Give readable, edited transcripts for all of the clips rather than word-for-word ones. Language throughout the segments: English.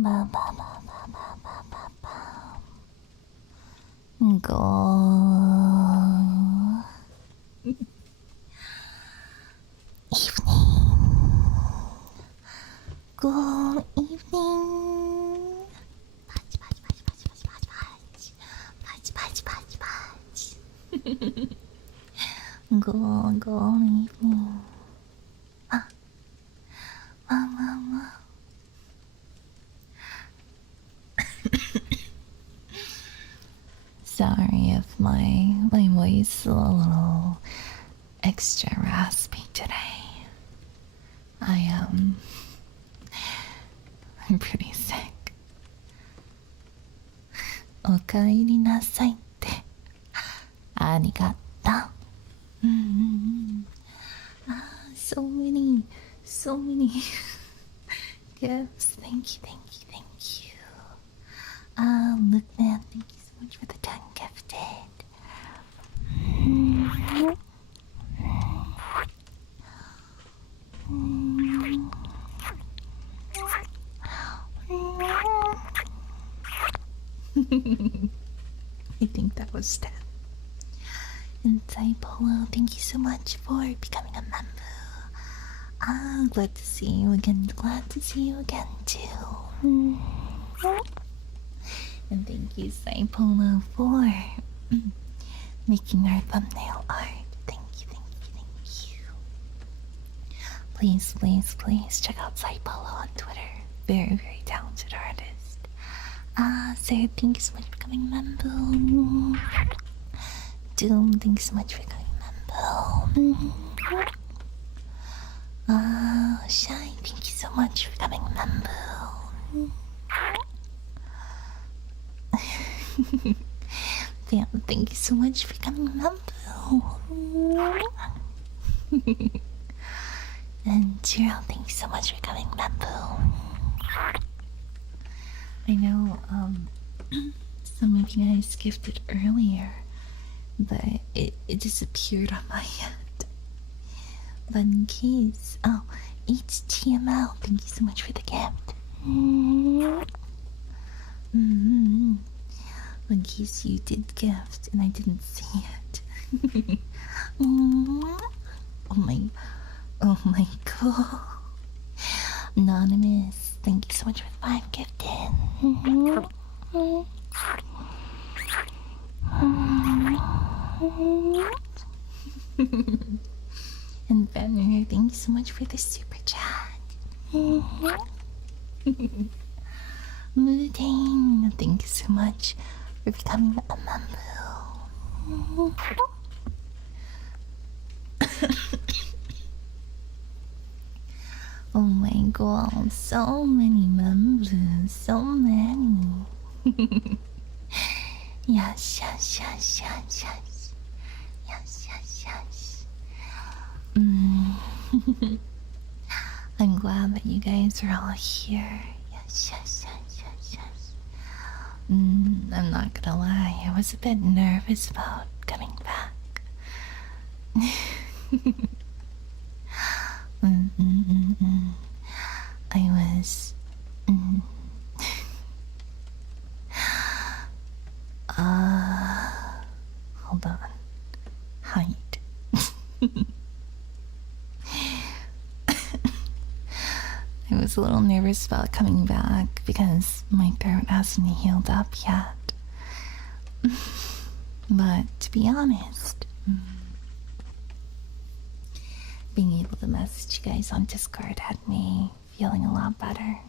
Ba ba ba ba ba ba ba ba. Go. Evening. Good evening. Patch, patch, patch, patch, patch, patch, patch. Patch, patch, patch, patch. Good evening. Ah. Sorry if my voice is a little extra raspy today. I'm pretty sick. おかえりなさいってありがとう。So many gifts. Thank you. Look, man, thank you so much for the 10 gifted. I think that was 10. And Polo, thank you so much for becoming a member. Glad to see you again. Glad to see you again too. And thank you, Polo, for making our thumbnail art. Thank you. Please check out Polo on Twitter. Very, very talented artist. Sarah, thank you so much for becoming a member. Doom, thanks so much for becoming a member. Shy, thank you so much for becoming a member. Bam, thank you so much for becoming a member. And Cheryl, thank you so much for becoming a member. I know, some of you guys gifted earlier, but it disappeared on my end. But in case, HTML, thank you so much for the gift. In case you did gift and I didn't see it. Oh my god. Anonymous, thank you so much for the 5 gifted. And Benner, thank you so much for the super chat. Moodane, thank you so much for becoming a member. Oh my god, so many members, so many. Yes. I'm glad that you guys are all here. Yes. I'm not gonna lie, I was a bit nervous about coming back. I was... hold on. Hide. I was a little nervous about coming back because my throat hasn't healed up yet. But to be honest, being able to message you guys on Discord had me feeling a lot better.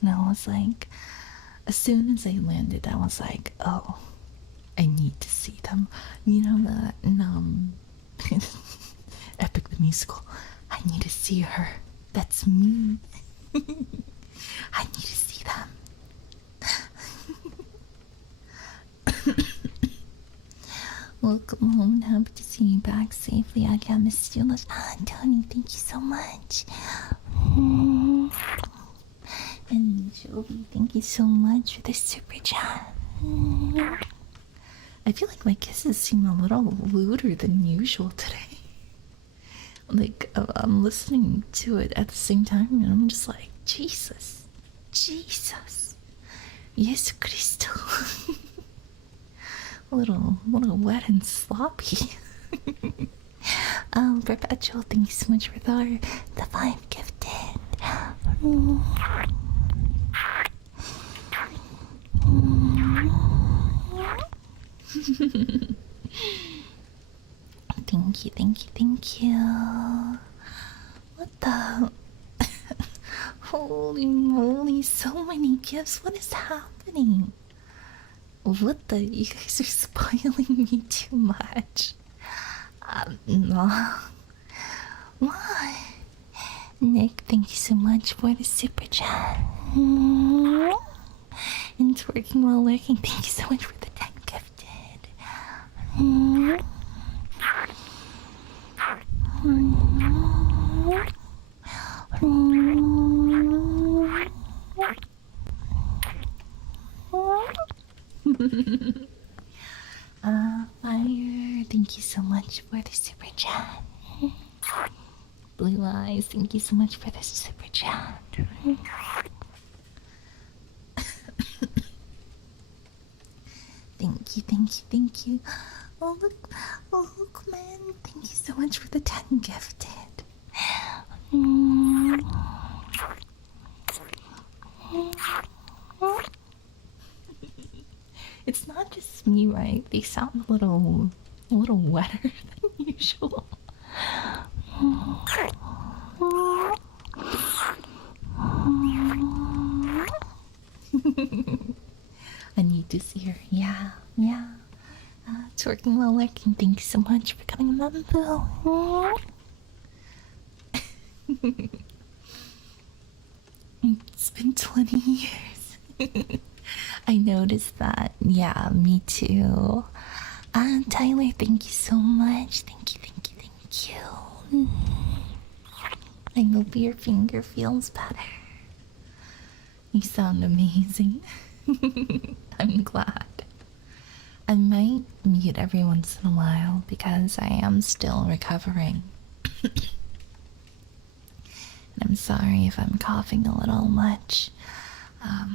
And I was like, as soon as I landed, I was like, oh, I need to see them. You know that Epic the Musical, I need to see her. That's me. I need to see them. Welcome home, happy to see you back safely. I got missed you. Tony, thank you so much. And Jovi, thank you so much for the super chat. I feel like my kisses seem a little lewder than usual today. Like, I'm listening to it at the same time and I'm just like, Jesus. Yes, Cristo. a little wet and sloppy. Perpetual, thank you so much for the 5 gifted. Thank you, thank you, thank you. What the? Holy moly, so many gifts. What is happening? What the? You guys are spoiling me too much. No. Why? Nick, thank you so much for the super chat. And twerking while working, thank you so much for the 10 gifted. Fire, thank you so much for the super chat. Blue Eyes, thank you so much for the super chat. Thank you, thank you, thank you. Oh look, man, thank you so much for the 10 gifted. It's not just me, right? They sound a little wetter than usual. I need to see her. Yeah. It's working while working. Thank you so much for coming, Mambo. It's been 20 years. I noticed that. Yeah, me too. Tyler, thank you so much. Thank you. I hope your finger feels better. You sound amazing. I'm glad. I might mute every once in a while because I am still recovering. And I'm sorry if I'm coughing a little much. I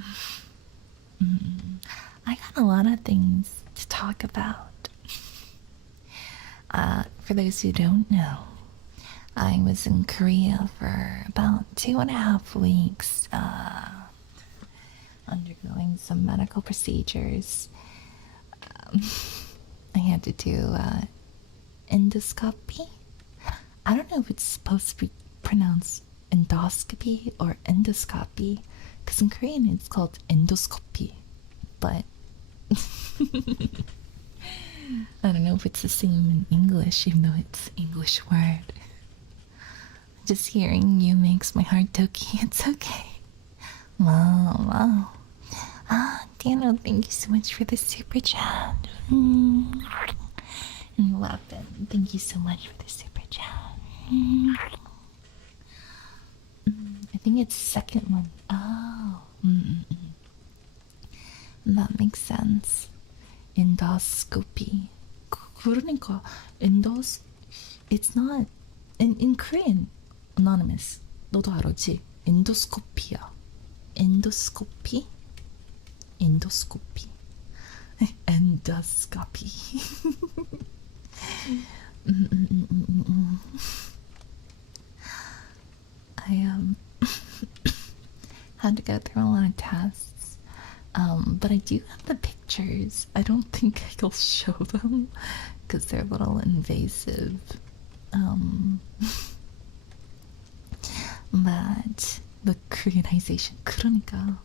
got a lot of things to talk about. For those who don't know, I was in Korea for about 2.5 weeks, undergoing some medical procedures. I had to do endoscopy. I don't know if it's supposed to be pronounced endoscopy or endoscopy, because in Korean it's called endoscopy, but I don't know if it's the same in English, even though it's an English word. Just hearing you makes my heart tokey. It's okay. Wow. Daniel, thank you so much for the super chat. And Weapon, thank you so much for the super chat. I think it's the second one. Oh. That makes sense. Endoscopy. 그러니까 it's not in Korean. Anonymous, 너도 알았지? 엔도스코피야. 엔도스코피? Endoscopy. I had to go through a lot of tests, but I do have the pictures. I don't think I'll show them because they're a little invasive. But the Koreanization, 그러니까.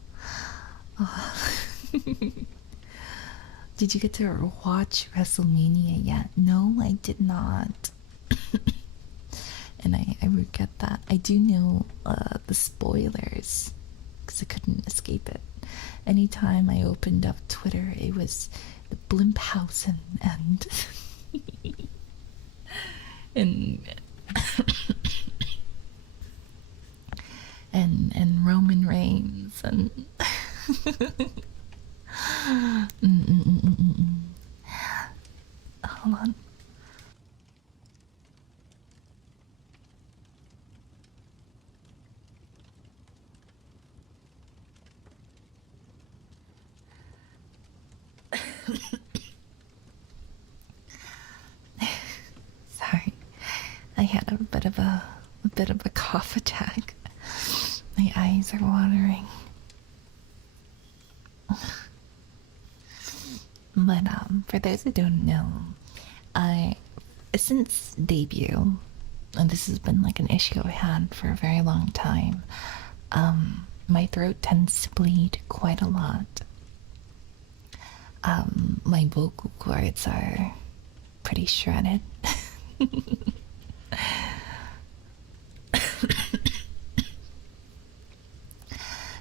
Did you get to watch WrestleMania yet? No, I did not. And I regret that. I do know the spoilers because I couldn't escape it. Anytime I opened up Twitter, it was the Blimphausen and and Roman Reigns and hold on. I had a bit of a cough attack. My eyes are watering. But for those who don't know, since debut, and this has been like an issue I had for a very long time, my throat tends to bleed quite a lot. My vocal cords are pretty shredded.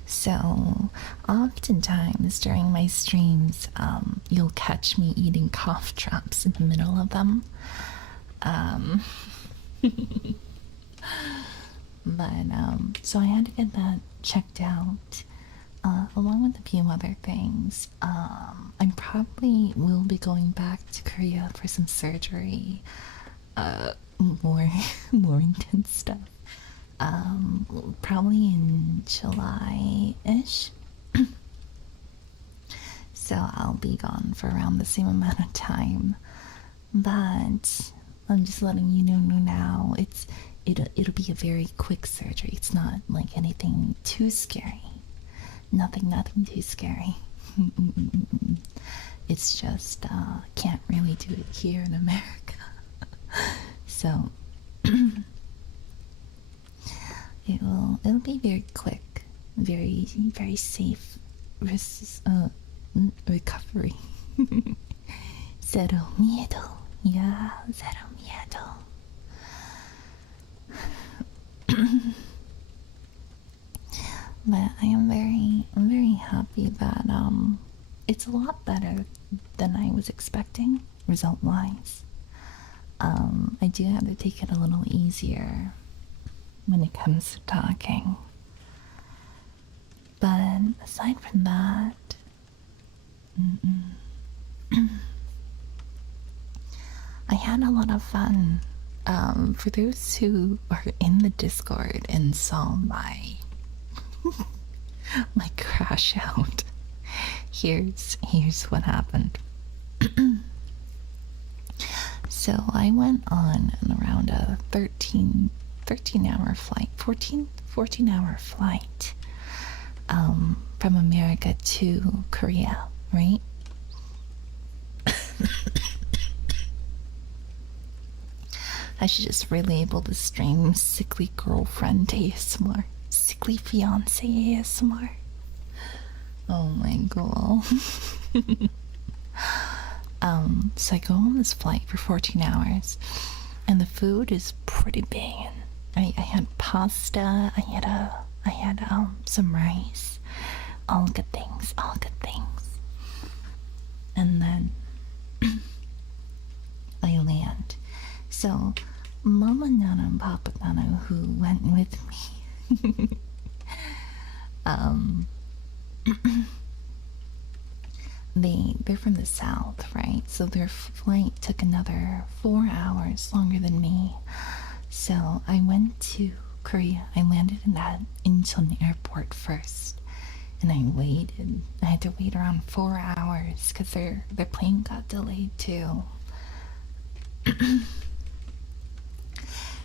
So, oftentimes during my streams, you'll catch me eating cough drops in the middle of them. But, so I had to get that checked out, along with a few other things. I probably will be going back to Korea for some surgery, more, more intense stuff. Probably in July-ish. So I'll be gone for around the same amount of time. But I'm just letting you know now, it'll be a very quick surgery. It's not like anything too scary. Nothing too scary. It's just can't really do it here in America. So it'll be very quick, very safe recovery. Zero miedo. Yeah, zero miedo. But I am very happy that it's a lot better than I was expecting result-wise. I do have to take it a little easier when it comes to talking. But aside from that, I had a lot of fun. For those who are in the Discord and saw my my crash out, here's what happened. So I went on around a 13-hour flight, 14-hour flight, from America to Korea, right? I should just relabel the stream Sickly Girlfriend ASMR. Sickly Fiance ASMR. Oh my god. So I go on this flight for 14 hours, and the food is pretty banging. I had pasta, I had some rice, all good things. And then I land. So Mama Nana and Papa Nana, who went with me, they're from the south, right? So their flight took another 4 hours longer than me. So I went to Korea. I landed in that Incheon airport first, and I waited. I had to wait around 4 hours because their plane got delayed too.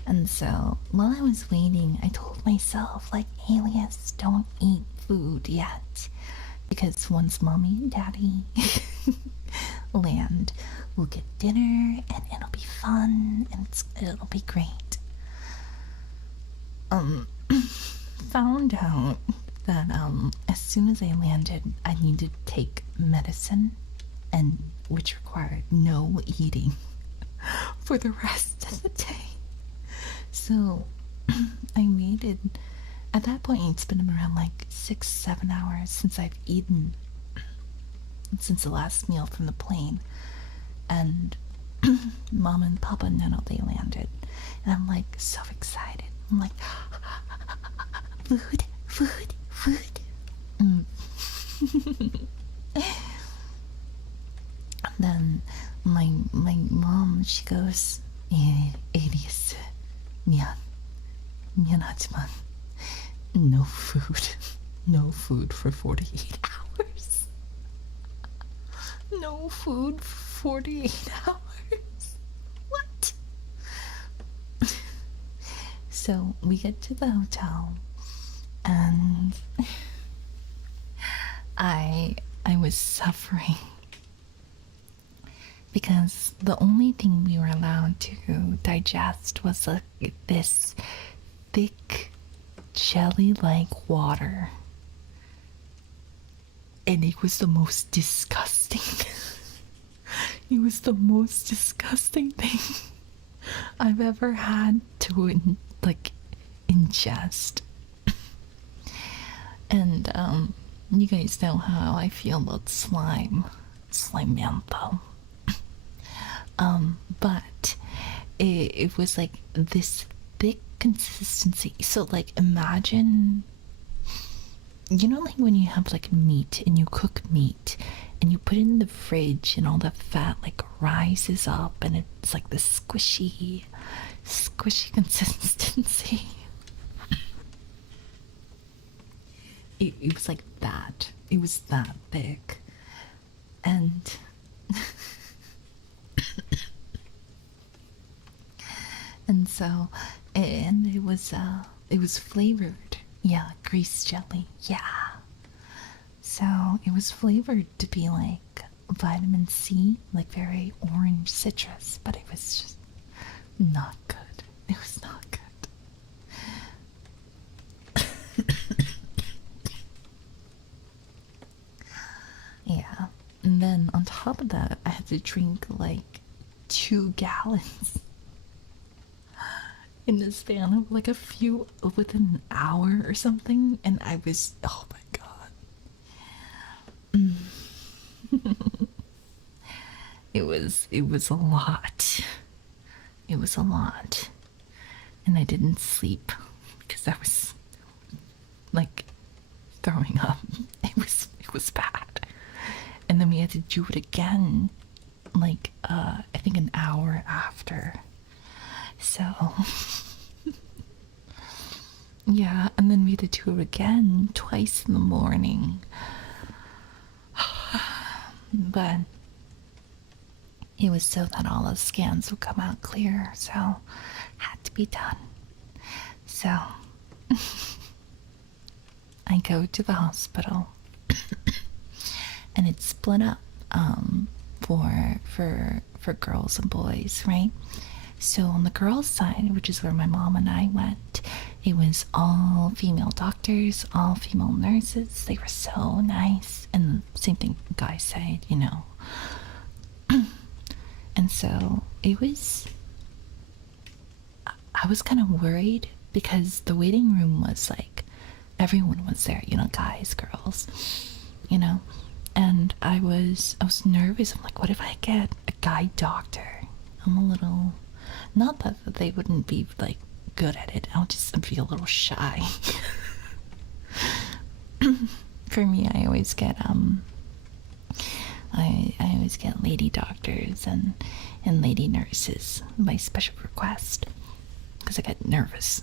And so while I was waiting, I told myself, like, Alias, don't eat food yet, because once Mommy and Daddy land, we'll get dinner and it'll be fun and it'll be great. Found out that as soon as I landed, I needed to take medicine, and which required no eating for the rest of the day. So I waited. At that point, it's been around like 6-7 hours since I've eaten, since the last meal from the plane. And Mom and Papa Nano, they landed, and I'm like so excited. I'm like, food. Then my mom, she goes, Alias, 미안하지만 no food for 48 hours. No food for 48 hours. What? So we get to the hotel, and I was suffering because the only thing we were allowed to digest was this thick jelly-like water, and it was the most disgusting. It was the most disgusting thing I've ever had to ingest. And you guys know how I feel about slime manpo. But it was like this thick consistency. So like imagine, you know, like when you have like meat and you cook meat and you put it in the fridge and all the fat like rises up and it's like the squishy consistency. It was like that. It was that thick. And and so, and it was flavored. Yeah, grease jelly. Yeah. So it was flavored to be like vitamin C, like very orange citrus, but it was just not good. It was not good. Yeah. And then on top of that, I had to drink like 2 gallons in the span of like within an hour or something. And I was, oh my God. It was a lot. It was a lot. And I didn't sleep because I was like throwing up. It was bad. And then we had to do it again, like, I think an hour after. So, yeah, and then we had to do it again twice in the morning. But it was so that all the scans would come out clear, so had to be done. So, I go to the hospital. And it's split up for girls and boys, right? So on the girls' side, which is where my mom and I went, it was all female doctors, all female nurses. They were so nice. And same thing guys said, you know. And so it was, I was kind of worried because the waiting room was like, everyone was there, you know, guys, girls, you know. And I was nervous. I'm like, what if I get a guy doctor? I'm a little, not that they wouldn't be like good at it. I'll just be a little shy. For me, I always get I always get lady doctors and lady nurses by special request because I get nervous.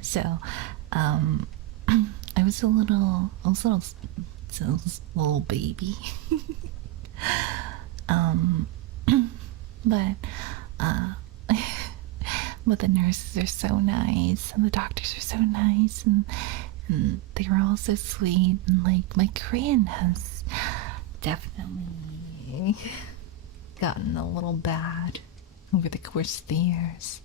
So, I was a little baby. But the nurses are so nice and the doctors are so nice and they were all so sweet, and like my Korean has definitely gotten a little bad over the course of the years.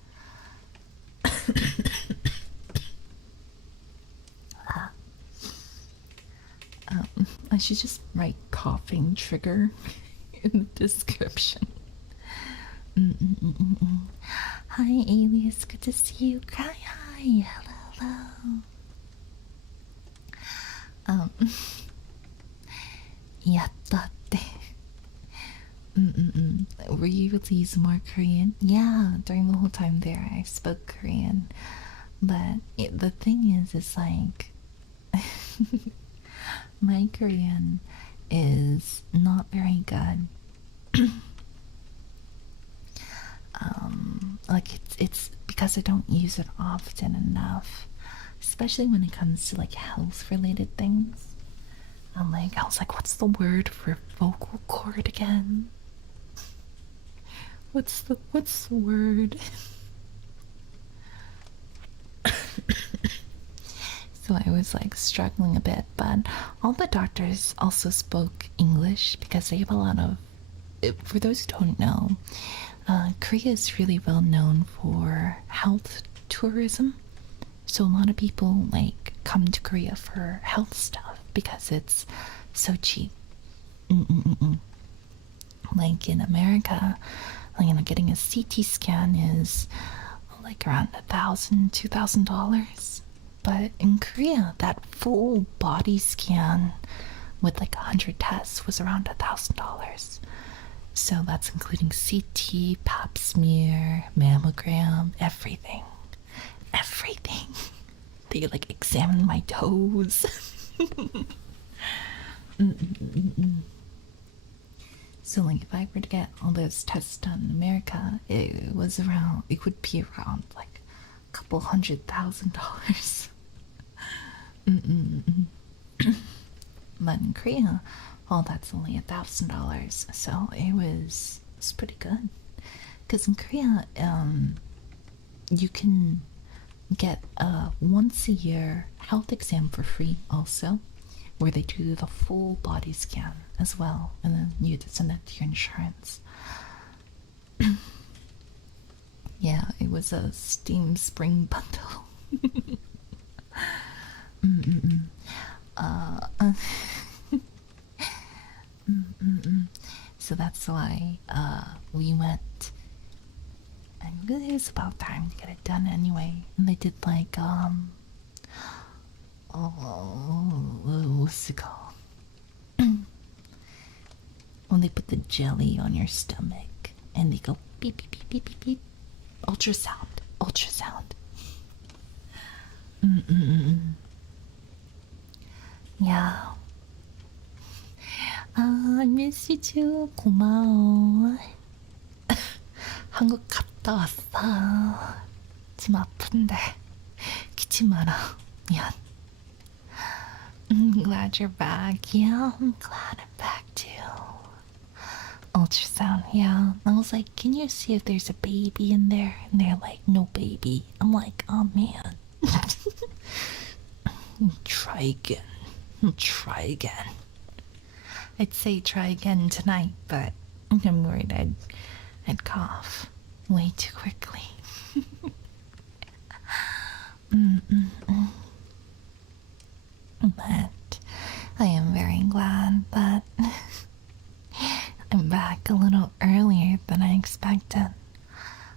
I should just write coughing trigger in the description. Hi, Alias. Good to see you. Hi. Hello. Yattatte. Were you able to use more Korean? Yeah, during the whole time there, I spoke Korean. But the thing is like, my Korean is not very good. Like it's because I don't use it often enough, especially when it comes to like health related things. I was like, what's the word for vocal cord again? What's the word? So I was like struggling a bit, but all the doctors also spoke English because they have a lot of. For those who don't know, Korea is really well known for health tourism. So a lot of people like come to Korea for health stuff because it's so cheap. Like in America, getting a CT scan is like around $1,000, $2,000. But in Korea, that full body scan with like 100 tests was around $1,000. So that's including CT, pap smear, mammogram, everything. Everything. They like examined my toes. So like if I were to get all those tests done in America, it would be around like a couple $100,000. But in Korea, that's only $1,000. So it's pretty good. Because in Korea, you can get a once a year health exam for free also, where they do the full body scan as well, and then you send that to your insurance. Yeah, it was a Steam Spring bundle. So that's why we went. And it was about time to get it done anyway. And they did like what's it called? When they put the jelly on your stomach and they go beep beep beep beep beep beep. Ultrasound. Yeah. I miss you too. 고마워. 한국 갔다 왔어. 좀 아픈데 기침 마라. 미안. I'm glad you're back. Yeah, I'm glad I'm back too. Ultrasound, yeah. I was like, can you see if there's a baby in there? And they're like, no baby. I'm like, oh man. Try again. I'd say try again tonight, but I'm worried I'd cough way too quickly. But I am very glad that I'm back a little earlier than I expected.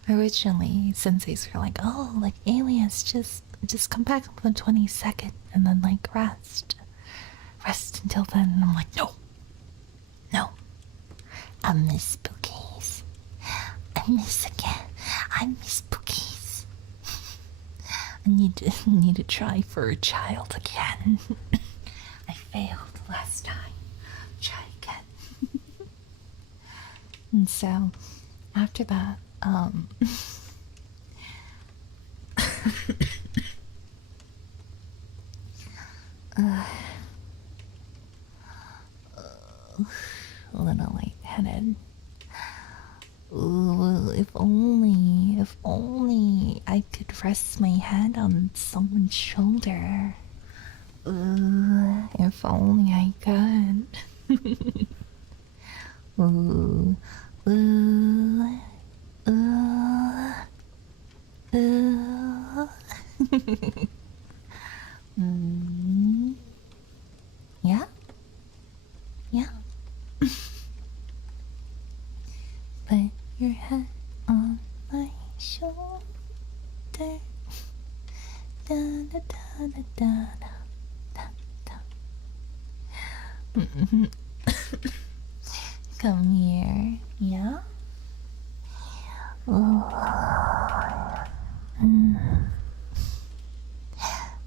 Originally, senseis were like, oh, like Alias, just come back on the 22nd and then like rest until then. And I'm like, no, I miss bouquets. I miss bouquets. I need to try for a child again. I failed last time. Try again. And so after that, a little lightheaded. Ooh, if only I could rest my head on someone's shoulder. If only I could. Ooh, ooh, ooh, ooh. Yeah? Put your head on my shoulder. Da da da da da da da. Come here, yeah?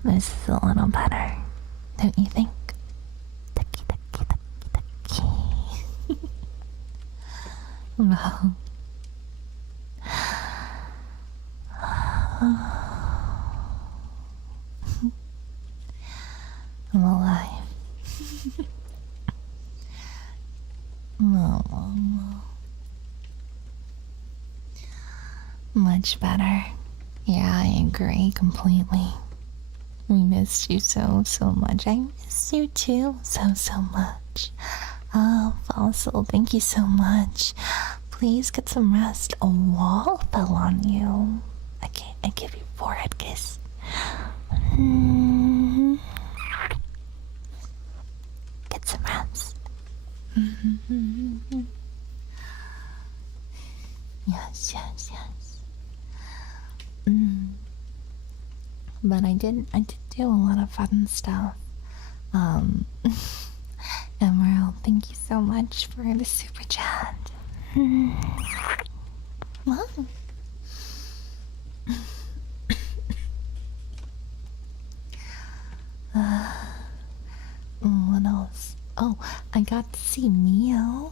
This is a little better, don't you think? Ducky. Well, I'm alive. Much better. Yeah, I agree completely. We missed you so much. I miss you too so much. Fossil, thank you so much. Please get some rest. A wall fell on you. I give you forehead kiss. Get some rest. Yes. But I did do a lot of fun stuff. Emerald, thank you so much for the super chat. Wow. What else? Oh, I got to see Mio.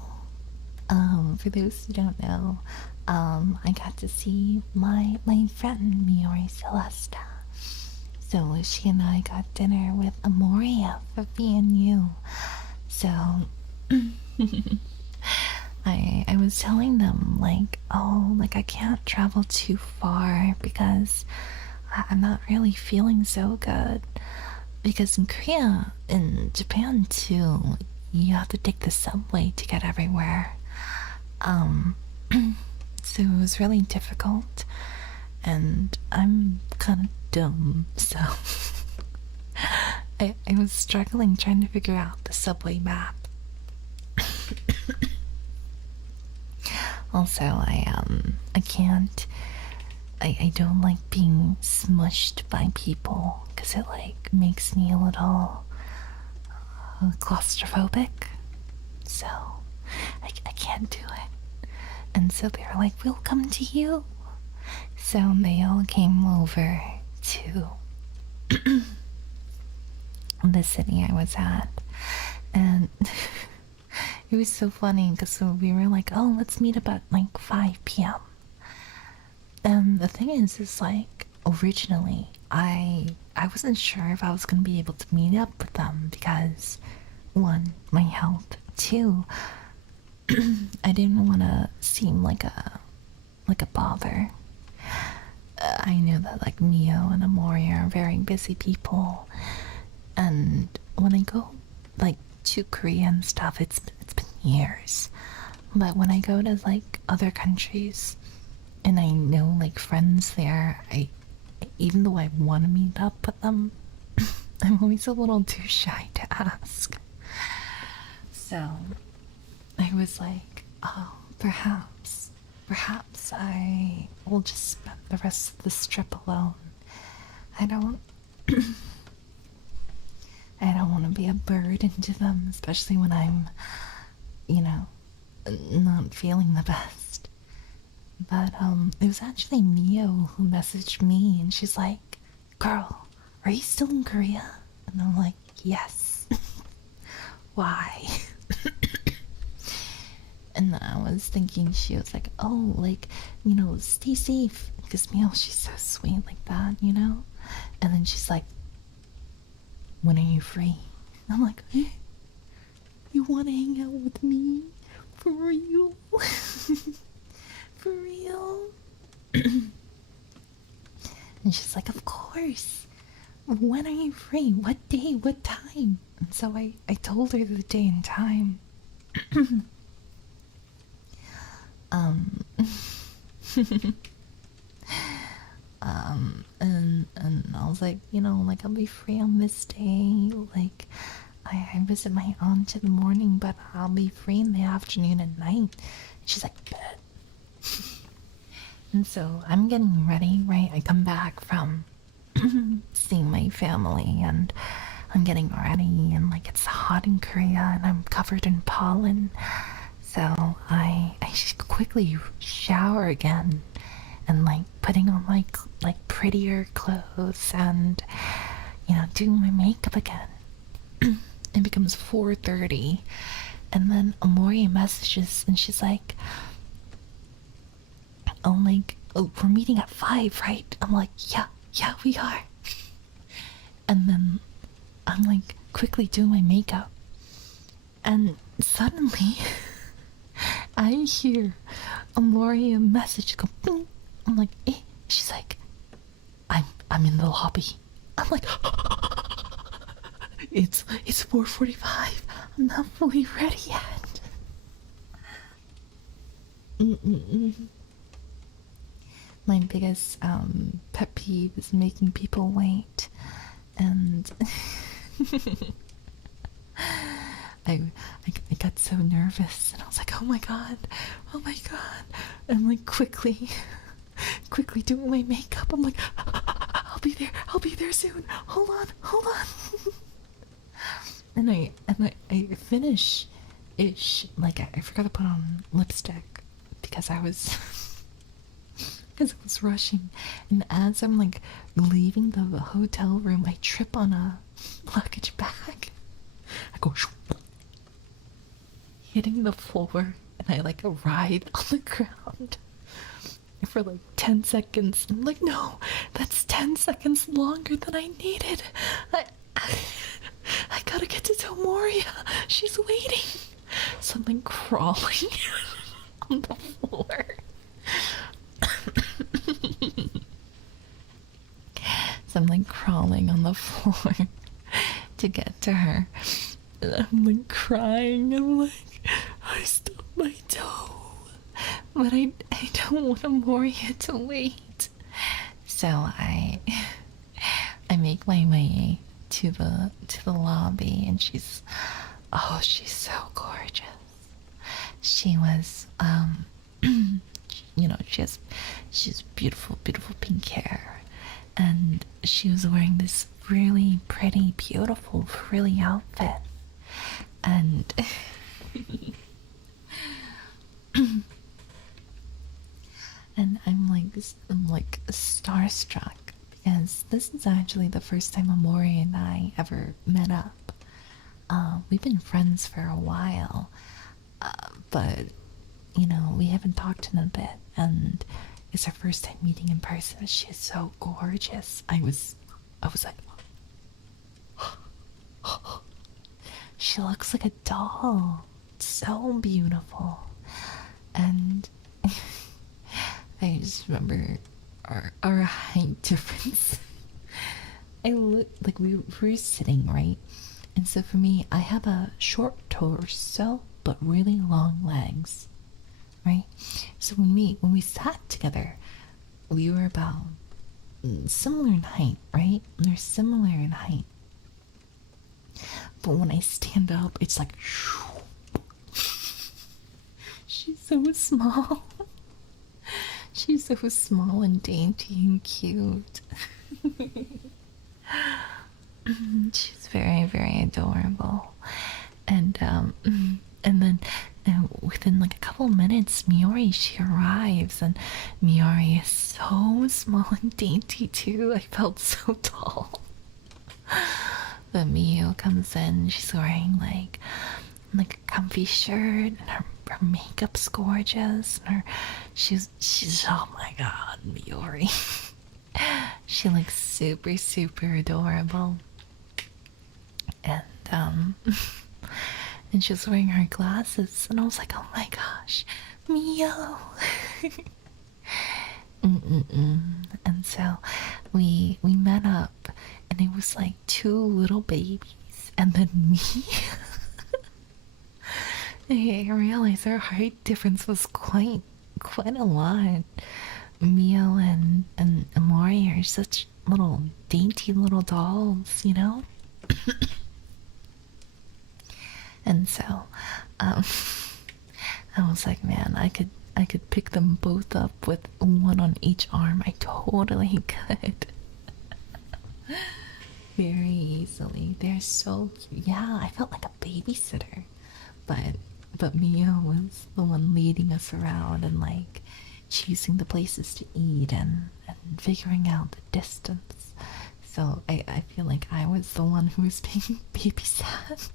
For those who don't know, I got to see my friend Miori Celesta. So she and I got dinner with Amoria for BNU. So I was telling them like, oh, like I can't travel too far because I'm not really feeling so good. Because in Korea, in Japan too, you have to take the subway to get everywhere. So it was really difficult, and I'm kind of dumb, so I was struggling trying to figure out the subway map. Also, I don't like being smushed by people because it like makes me a little claustrophobic, so I can't do it. And so they were like, we'll come to you. So they all came over to the city I was at, and it was so funny because we were like, oh, let's meet up at like 5 p.m. And the thing is like, originally I wasn't sure if I was gonna be able to meet up with them because, one, my health, two, I didn't want to seem like a bother. I know that like Mio and Amori are very busy people, and when I go like to Korea and stuff, it's been years. But when I go to like other countries and I know like friends there, even though I want to meet up with them, I'm always a little too shy to ask. So I was like, oh, perhaps I will just spend the rest of this trip alone. I don't want to be a burden to them, especially when I'm, not feeling the best. But it was actually Mio who messaged me, and she's like, girl, are you still in Korea? And I'm like, yes. Why? And I was thinking, she was like, oh, like, stay safe. Because Mio, she's so sweet like that, And then she's like, when are you free? And I'm like, eh? You want to hang out with me? For real? For real? And she's like, of course. When are you free? What day? What time? And so I told her the day and time. And I was like, like I'll be free on this day. Like, I visit my aunt in the morning, but I'll be free in the afternoon and night. And she's like, bet. And so I'm getting ready, right? I come back from seeing my family, and I'm getting ready, and like it's hot in Korea, and I'm covered in pollen. So I quickly shower again, and like putting on like prettier clothes, and doing my makeup again. It becomes 4:30, and then Amori messages, and she's like, oh, we're meeting at 5, right? I'm like, yeah, we are. And then I'm like quickly doing my makeup, and suddenly I hear Amori message go, boom. I'm like, eh. She's like, I'm in the lobby. I'm like, it's 4:45. I'm not fully ready yet. My biggest pet peeve is making people wait, and I got so nervous, and I was like, oh my god, and like quickly doing my makeup. I'm like, I'll be there soon. Hold on. And I finish ish. Like I forgot to put on lipstick because I was rushing, and as I'm like leaving the hotel room, I trip on a luggage bag. I go hitting the floor, and I like writhe on the ground for like 10 seconds. I'm like, no, that's 10 seconds longer than I needed. I gotta get to Tomoria. She's waiting. So I'm like crawling on the floor. So I'm like crawling on the floor to get to her. And I'm like crying. I'm like, I stubbed my toe. But I don't want Moria to wait. So I make my way to the lobby, and she's so gorgeous. She was she's beautiful pink hair, and she was wearing this really pretty, beautiful frilly outfit, and and I'm like starstruck, because this is actually the first time Amori and I ever met up. We've been friends for a while, but we haven't talked in a bit, and it's our first time meeting in person. She's so gorgeous. I was like, she looks like a doll. So beautiful. And I just remember our height difference. I looked like we were sitting, right? And so for me, I have a short torso but really long legs, right? So when we sat together, we were about similar in height, right? They're similar in height. But when I stand up, it's like she's so small. She's so small and dainty and cute. She's very, very adorable. And then within like a couple minutes, Miori, she arrives, and Miori is so small and dainty too. I felt so tall. But Mio comes in, she's wearing like a comfy shirt, and her makeup's gorgeous, and she's oh my god, Miori. She looks super, super adorable. And and she's wearing her glasses, and I was like, oh my gosh, Mio. And so we met up, and it was like two little babies, and then me. I realized our height difference was quite a lot. Mio and Amori are such little dainty little dolls, And so I was like, man, I could pick them both up with one on each arm. I totally could. Very easily. They're so cute. Yeah, I felt like a babysitter. But Mio was the one leading us around, and like choosing the places to eat, and figuring out the distance. So I feel like I was the one who was being babysat.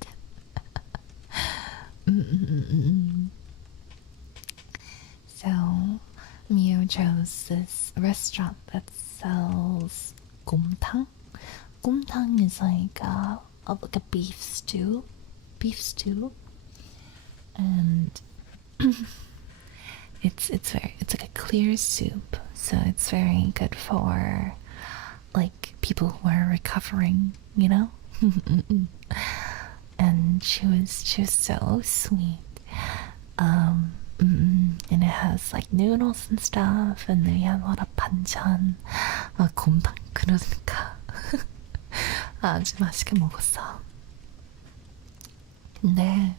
So Mio chose this restaurant that sells 곰탕. 곰탕 is like a beef stew, and it's like a clear soup, so it's very good for like people who are recovering, you know. And she was so sweet. And it has like noodles and stuff, and then we have a lot of banchan. 곰탕 그러니까 아주 맛있게 먹었어. 근데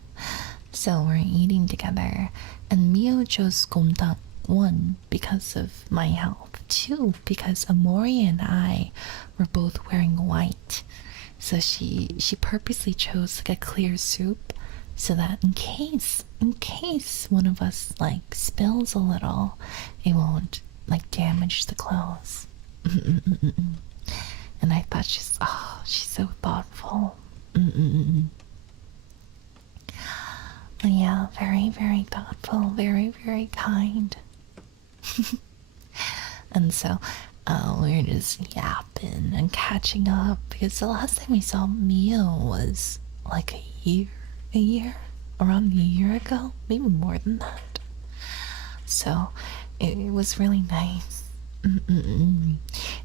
so we're eating together, and Mio chose 곰탕, one because of my health, two because Amori and I were both wearing white, so she purposely chose like a clear soup so that in case one of us like spills a little, it won't like damage the clothes. And I thought she's so thoughtful. But yeah, very, very thoughtful, very, very kind. And so we were just yapping and catching up because the last time we saw Mio was like around a year ago, maybe more than that. So it was really nice.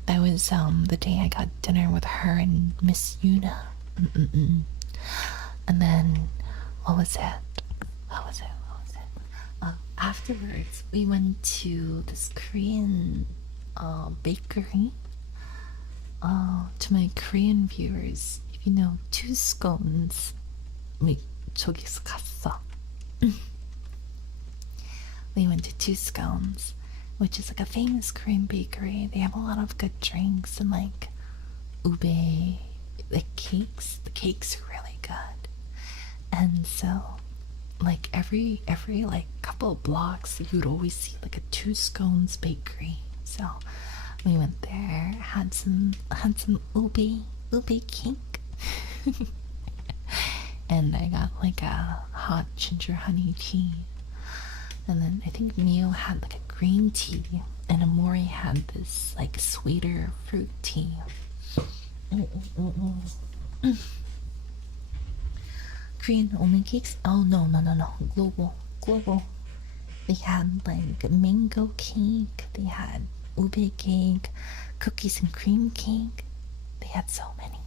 That was the day I got dinner with her and Miss Yuna. And then what was it? Afterwards, we went to this Korean bakery. To my Korean viewers, if you know two scones, we 저기서 갔어. We went to Two Scones, which is like a famous Korean bakery. They have a lot of good drinks and like ube, like cakes. The cakes are really good. And so like every like couple of blocks you'd always see like a Two Scones bakery. So we went there, had some ube cake. And I got like a hot ginger honey tea. And then I think Mio had like a green tea, and Amori had this like sweeter fruit tea. Korean only cakes? Oh no. Global. They had like mango cake, they had ube cake, cookies and cream cake. They had so many.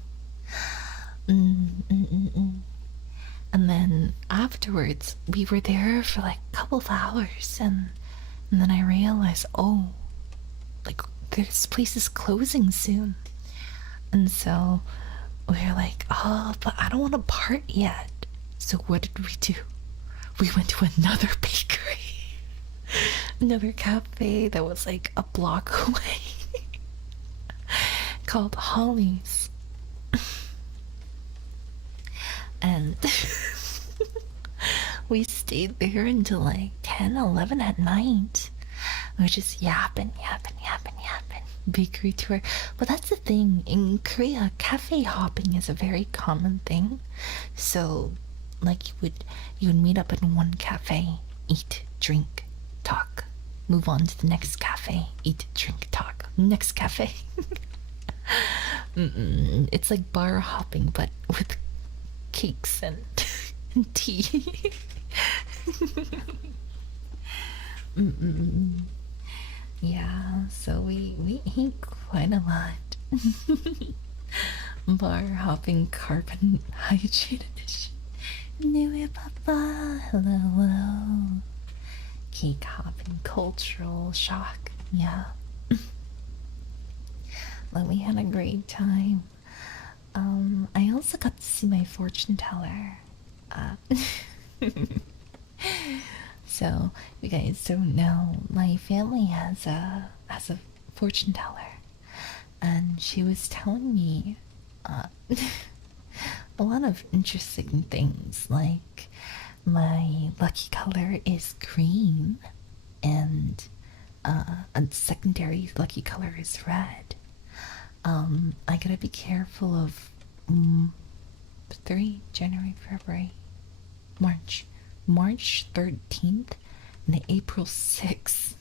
And then afterwards, we were there for like a couple of hours, and then I realized, oh, like this place is closing soon. And so we were like, oh, but I don't want to part yet. So what did we do? We went to another bakery, another cafe that was like a block away, called Alias. And we stayed there until like 10, 11 at night. We were just yapping. Bakery tour. But that's the thing. In Korea, cafe hopping is a very common thing. So, like, you would meet up in one cafe, eat, drink, talk. Move on to the next cafe, eat, drink, talk. Next cafe. It's like bar hopping, but with cakes and tea. Yeah, so we ate quite a lot. Bar hopping carbon hydrate edition. New papa, hello. Cake hopping cultural shock. Yeah. But we had a great time. I also got to see my fortune teller. So you guys don't know, my family has a fortune teller, and she was telling me a lot of interesting things, like my lucky color is green, and a secondary lucky color is red. I gotta be careful of 3 February, March 13th and April 6th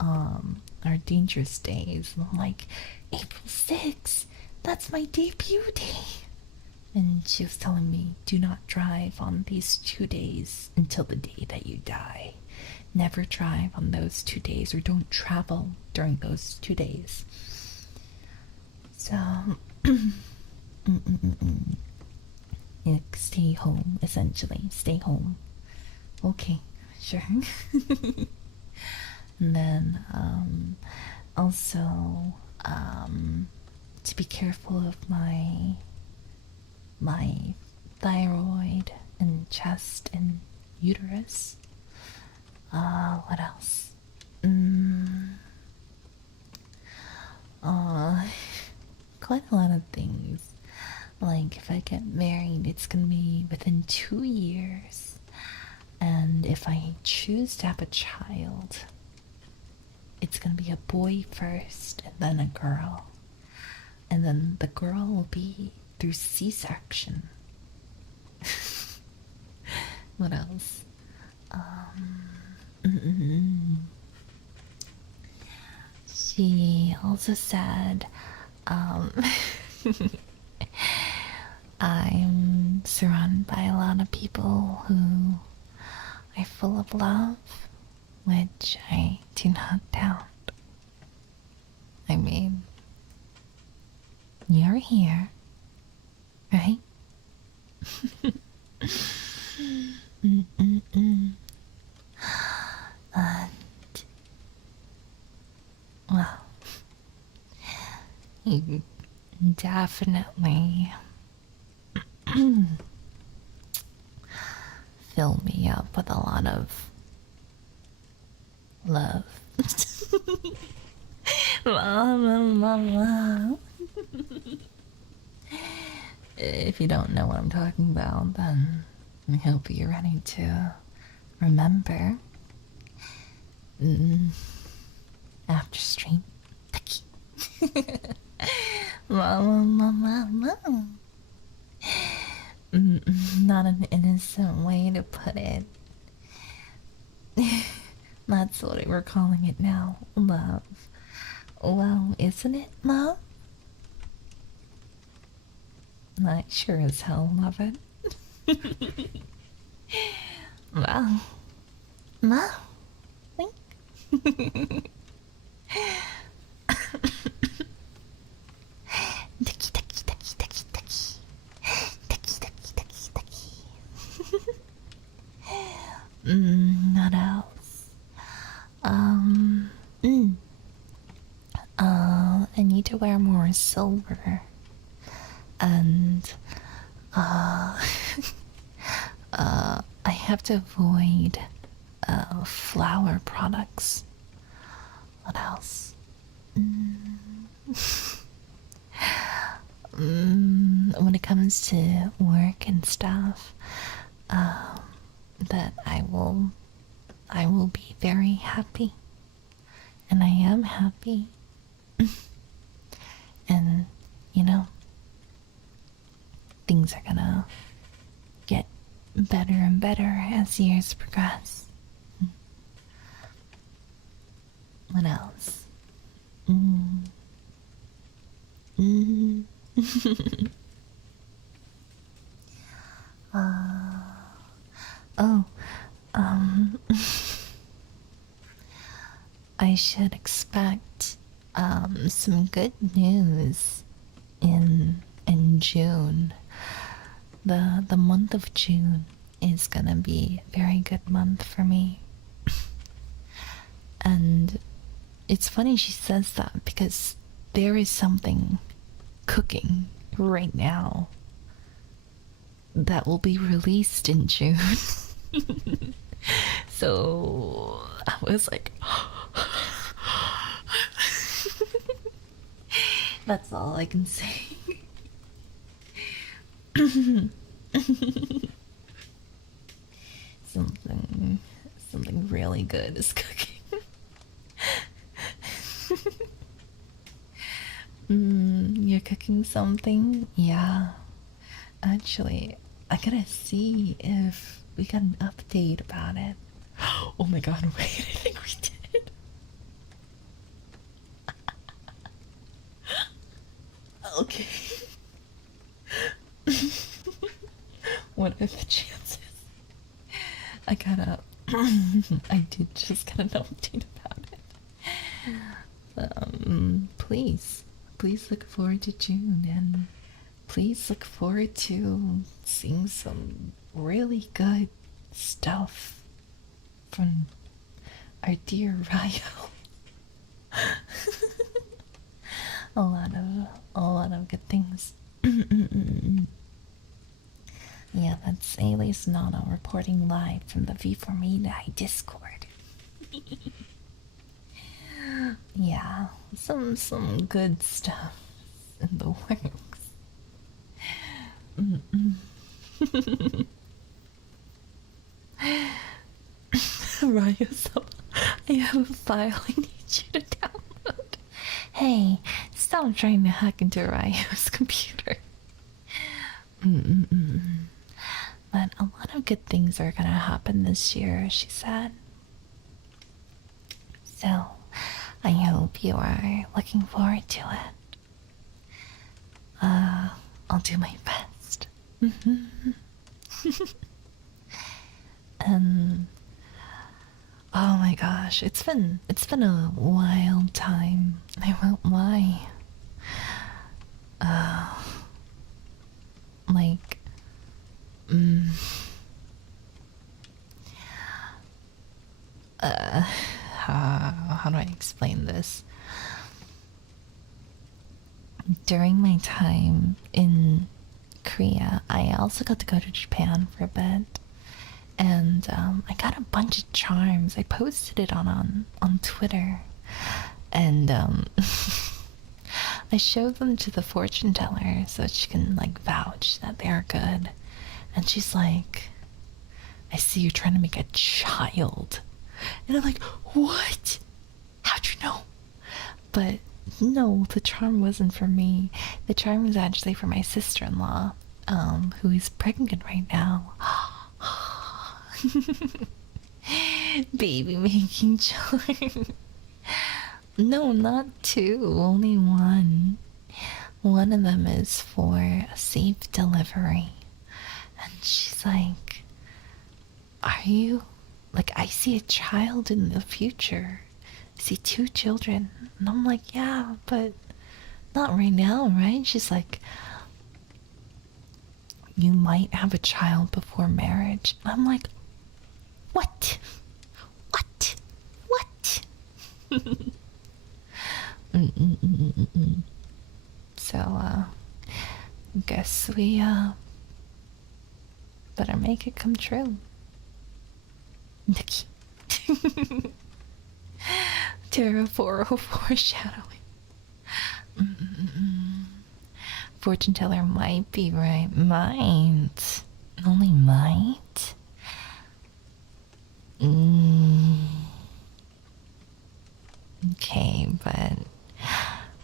are dangerous days. And I'm like, April 6th, that's my debut day. And she was telling me, do not drive on these 2 days until the day that you die. Never drive on those 2 days, or don't travel during those 2 days. So, stay home, essentially. Stay home. Okay, sure. And then, also, to be careful of my thyroid and chest and uterus. What else? Quite a lot of things. Like, if I get married, it's gonna be within 2 years. And if I choose to have a child, it's gonna be a boy first and then a girl. And then the girl will be through C-section. What else? She also said, I'm surrounded by a lot of people who are full of love, which I do not doubt. I mean, you're here, right? And, well, you definitely fill me up with a lot of love. If you don't know what I'm talking about, then I hope you're ready to remember. After stream. Not an innocent way to put it. That's what we're calling it now. Love. Well, isn't it, love? I sure as hell love it. Well, think. Ducky, ducky, ducky, ducky, ducky. Ducky, ducky, ducky, ducky. What else? I need to wear more silver. And, I have to avoid, flower products. What else? When it comes to work and stuff, that I will be very happy. And I am happy. And, you know, things are gonna get better and better as years progress. What else? I should expect some good news in June. The month of June is gonna be a very good month for me. And it's funny she says that because there is something cooking right now that will be released in June. So I was like, that's all I can say. Something really good is cooking. You're cooking something? Yeah. Actually, I gotta see if we got an update about it. Oh my god, wait, I think we did. Okay. What are the chances? I did just get an update about it. Please, please look forward to June, and please look forward to seeing some really good stuff from our dear Ryo. a lot of good things. Yeah, that's Alias Nana reporting live from the V4Midai Discord. Yeah, some good stuff in the works. Ryo's up. I have a file I need you to download. Hey, stop trying to hack into Ryo's computer. But a lot of good things are gonna happen this year, she said. So, I hope you are looking forward to it. I'll do my best. And oh my gosh, it's been a wild time. I won't lie. Like, how do I explain this? During my time in Korea, I also got to go to Japan for a bit, and I got a bunch of charms. I posted it on Twitter, and I showed them to the fortune teller so that she can like vouch that they're good. And she's like, I see you trying to make a child. And I'm like, what? How'd you know? But no, the charm wasn't for me. The charm was actually for my sister-in-law, who is pregnant right now. Baby making charm. No, not two, only one. One of them is for a safe delivery. And she's like, are you? Like, I see a child in the future. I see 2 children. And I'm like, yeah, but not right now, right? She's like, you might have a child before marriage. And I'm like, what? What? What? So, guess we, better make it come true. Nikki. Terra 404 shadowing. Fortune teller might be right. Might. Only might. Okay, but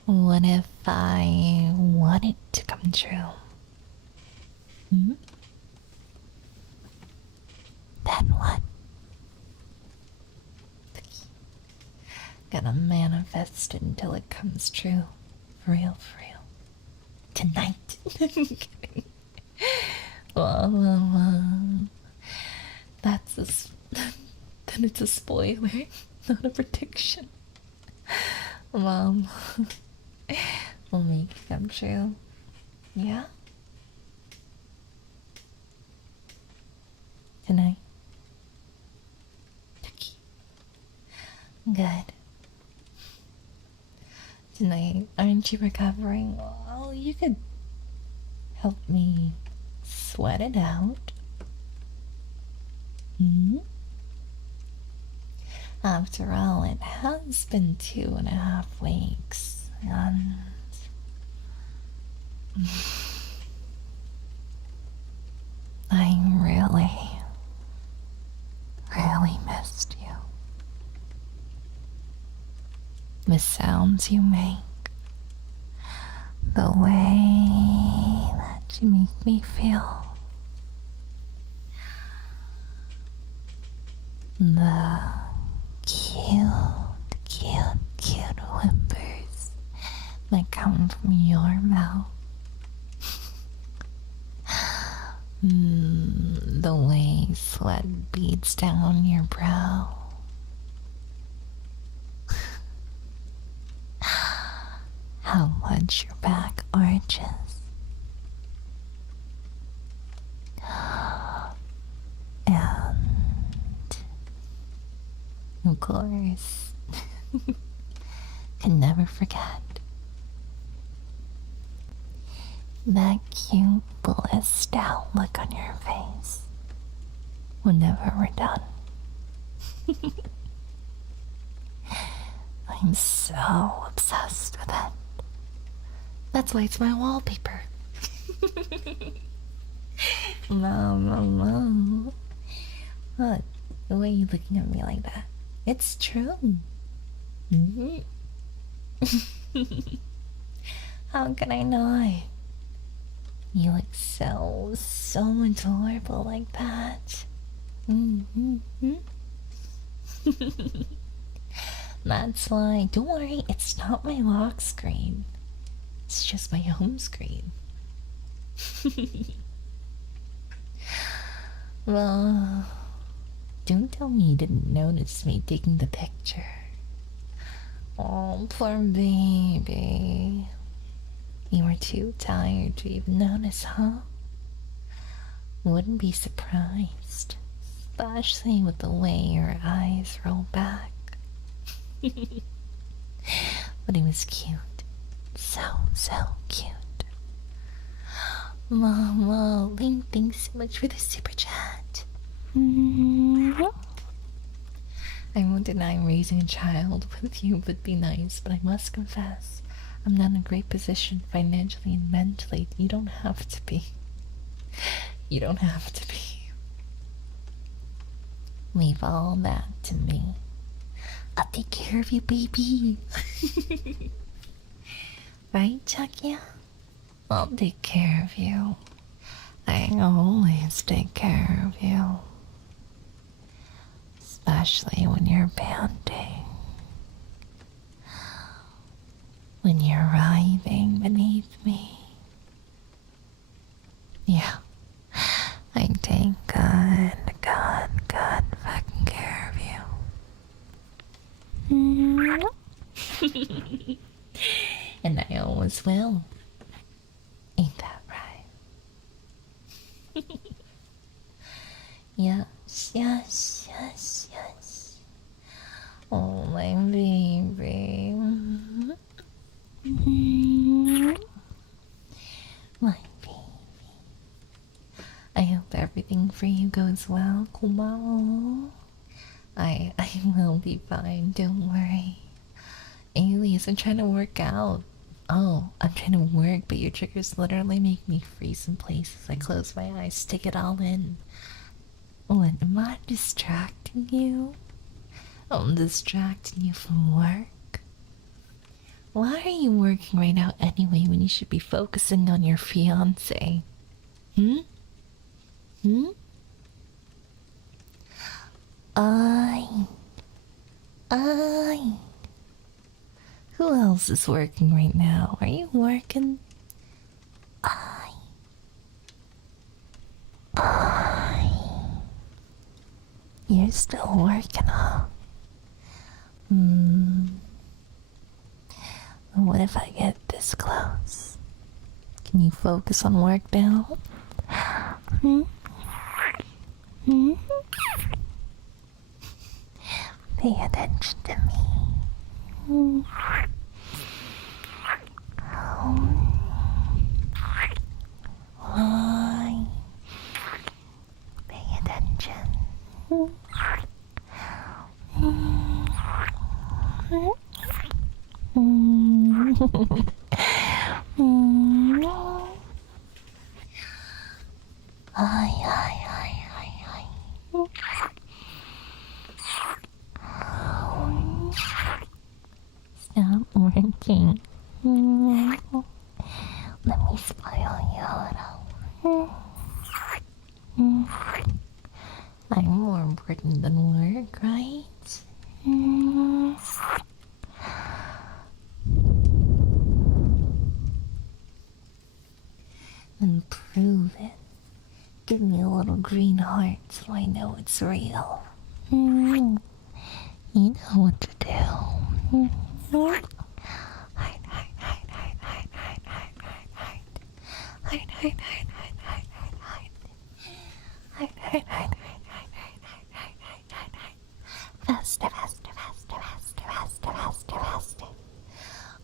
what if I want it to come true? Then what? Gonna manifest it until it comes true. For real, for real. Tonight. Well, that's then it's a spoiler, not a prediction. Mom, we'll make it come true. Yeah? Tonight? Good. Tonight, aren't you recovering? Well, you could help me sweat it out. After all, it has been 2.5 weeks, and I really missed you. The sounds you make, the way that you make me feel, the cute whimpers that come from your mouth. The way sweat beads down your brow. how much your back arches. And, of course, can never forget that cute, blissed out look on your face whenever we're done. I'm so obsessed with it. That's why it's my wallpaper. Mom. What? Why are you looking at me like that? It's true. How can I not? You look so adorable like that. That's why. Don't worry, it's not my lock screen. It's just my home screen. Well, don't tell me you didn't notice me taking the picture. Oh, poor baby. You were too tired to even notice, huh? Wouldn't be surprised, especially with the way your eyes roll back. But it was cute. So cute. Mama, Link, thanks so much for the super chat. I won't deny raising a child with you would be nice, but I must confess, I'm not in a great position financially and mentally. You don't have to be. You don't have to be. Leave all that to me. I'll take care of you, baby. Right, Chucky? I'll take care of you. I always take care of you. Especially when you're panting. When you're writhing beneath me. Yeah. I take good fucking care of you. And I always will. Ain't that right? Yes. Oh, my baby. My baby. I hope everything for you goes well, Kumao. I will be fine, don't worry. Alias, I'm trying to work out. Oh, I'm trying to work, but your triggers literally make me freeze in places. I close my eyes, take it all in. What, am I distracting you? I'm distracting you from work? Why are you working right now anyway when you should be focusing on your fiancé? Who else is working right now? Are you working? You're still working, huh? What if I get this close? Can you focus on work now? Pay attention to me. Why? Pay attention. Stop working. Let me spoil you a little. I'm more important than work, right? Then prove it. Give me a little green heart so I know it's real. You know what to do. Heart.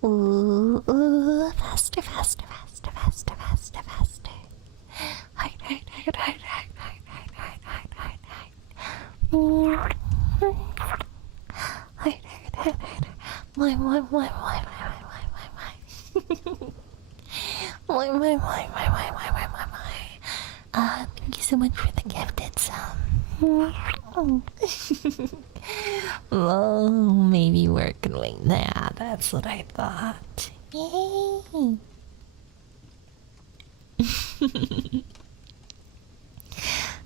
Ooh, ooh, faster, faster, faster, faster, faster, faster. Hide, hide, hide, hide, hide, hide, hide, hide, hide, hide, hide. Hide, hide, hide, hide. Why, why, why, why, why, why, why, why? Why, why, why, why, why, why, why, why, why? Thank you so much for the gifted sub. Well, maybe we're going there. That's what I thought. Yay!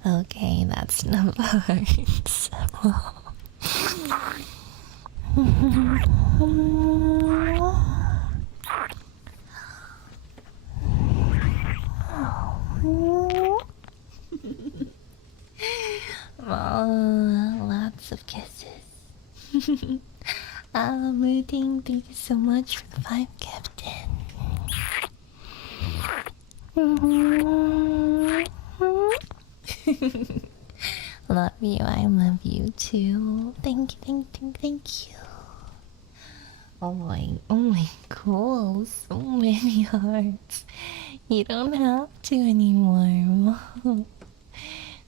Okay, that's enough hearts. Oh, lots of kisses. Mooting, thank you so much for the 5 gifted. Love you, I love you too. Thank you, thank you, thank you. Oh my, cool, so many hearts. You don't have to anymore.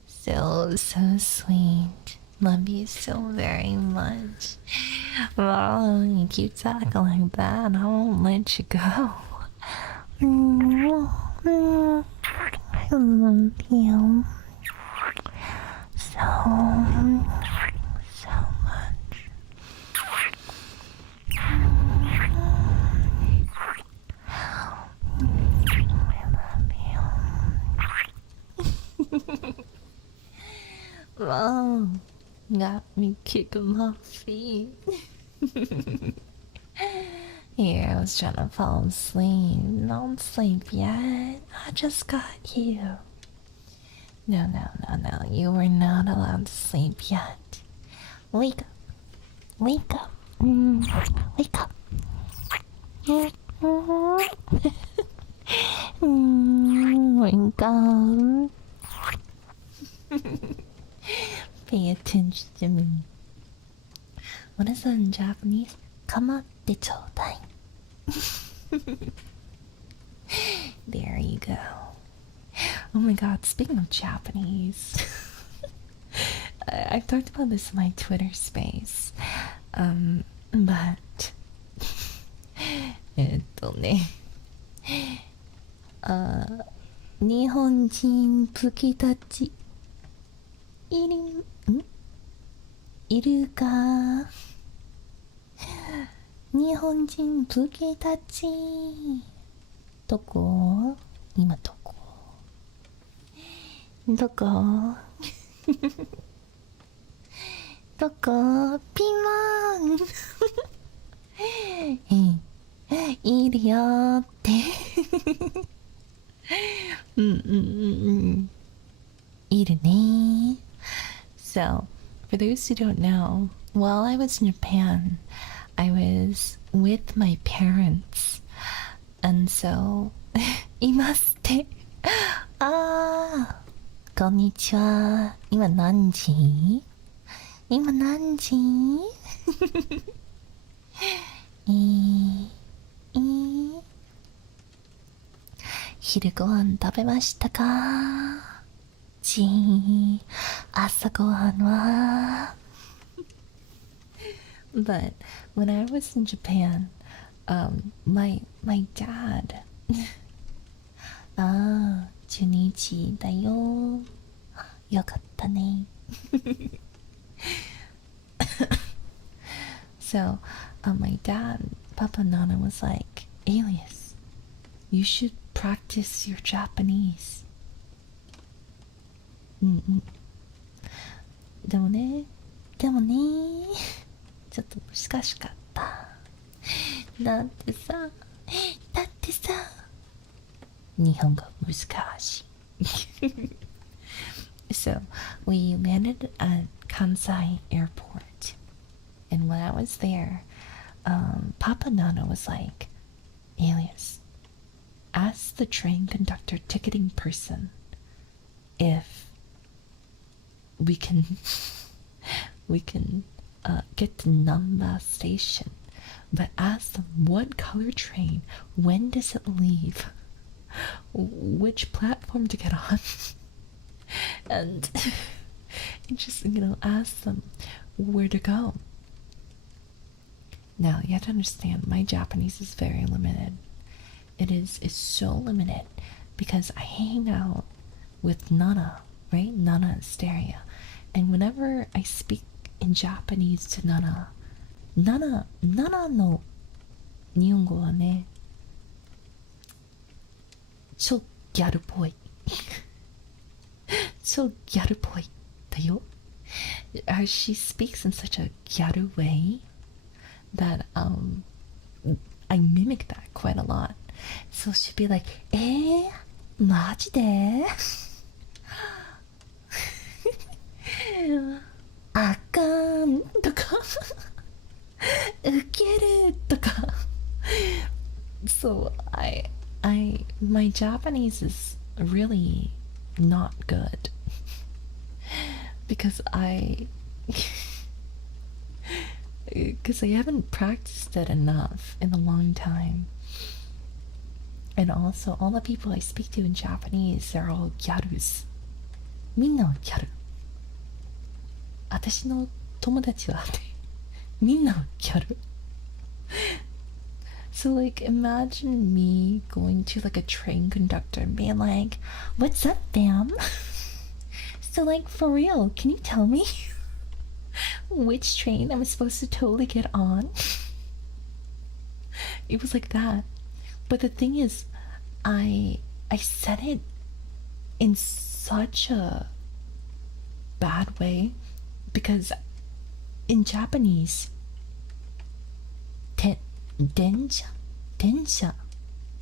So sweet. Love you so very much. Oh, you keep talking like that, I won't let you go. I love you so much. Oh, got me kicking my feet. Here, I was trying to fall asleep. Don't sleep yet. I just got you. No, you were not allowed to sleep yet. Wake up. Wake up. Wake up. Wake up. Pay attention to me. What is that in Japanese? Kamatte chodai. There you go. Oh my god, speaking of Japanese. I've talked about this in my Twitter space. But 日本人プキたちいるか日本人プキたちどこ今どこどこどこピーマンいるよっているね So, for those who don't know, while I was in Japan, I was with my parents. And so, いますってこんにちは今何時今何時昼ご飯食べましたか朝ごはんは But when I was in Japan, my dad 12時だよよかったねSo, my dad, Papa Nana was like, Alias, you should practice your Japanese. でもねちょっと難しかっただってさ日本語難しいSo, we landed at Kansai Airport. And when I was there, Papa Nana was like, Alias, ask the train conductor ticketing person if we can get to Namba station but ask them what color train, when does it leave, which platform to get on, and just, ask them where to go. Now, you have to understand, my Japanese is very limited. It's so limited because I hang out with Nana, right? Nana and Stereo. And whenever I speak in Japanese to Nana no 日本語はね、ちょギャルっぽい。ちょギャルっぽいだよ。She speaks in such a gyaru way that I mimic that quite a lot. So she'd be like, マジであかんとかウケるとか So my Japanese is really not good because I haven't practiced it enough in a long time. And also, all the people I speak to in Japanese, they're all gyarus. みんなはギャル。私の友達はね、みんなはギャル。So like, imagine me going to like a train conductor and being like, "What's up, fam?" So like, for real, can you tell me which train I'm supposed to totally get on? It was like that. But the thing is, I said it in such a bad way because in Japanese, densha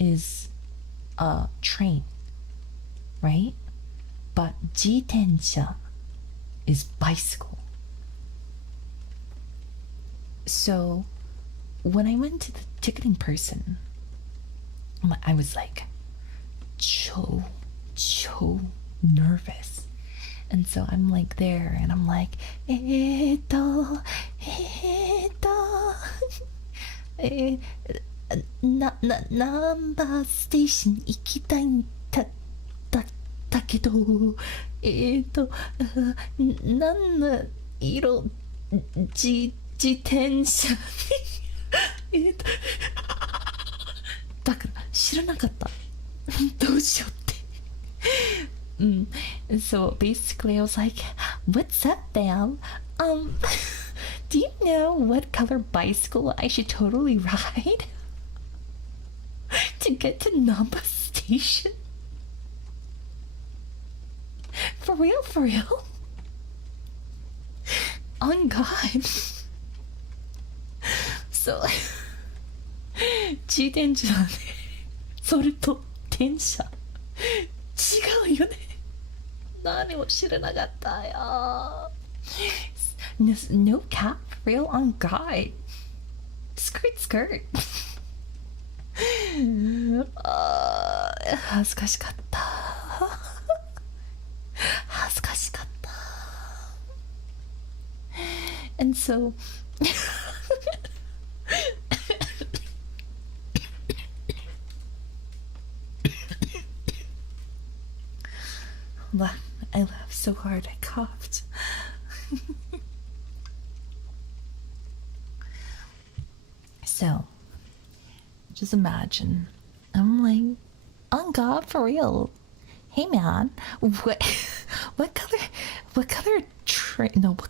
is a train, right? But jitensha is bicycle. So when I went to the ticketing person, I was like so nervous. And so I'm like there and I'm like, number station 行きたいんだけど、何の色自転車だから知らなかった。どうしようって。So basically I was like, "What's up, fam? Do you know what color bicycle I should totally ride to get to Namba Station?" For real, for real? On God. So 自転車ね、それと電車違うよね。何も知らなかったよ。No cap, real on God. Skirt, skirt. 恥ずかしかった。恥ずかしかった。And so I laughed so hard I coughed. So just imagine I'm like, on God, for real, hey man, what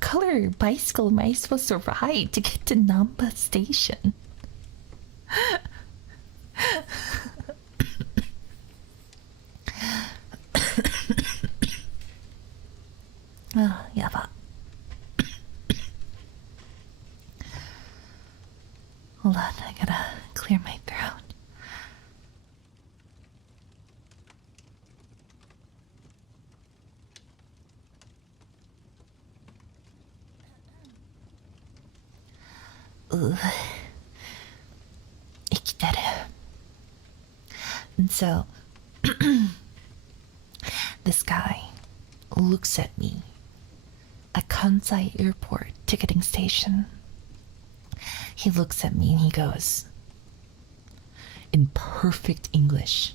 color bicycle am I supposed to ride to get to Namba Station? Oh, やば。Hold on, I gotta clear my throat. And so this guy looks at me at Kansai Airport ticketing station. He looks at me and he goes, in perfect English,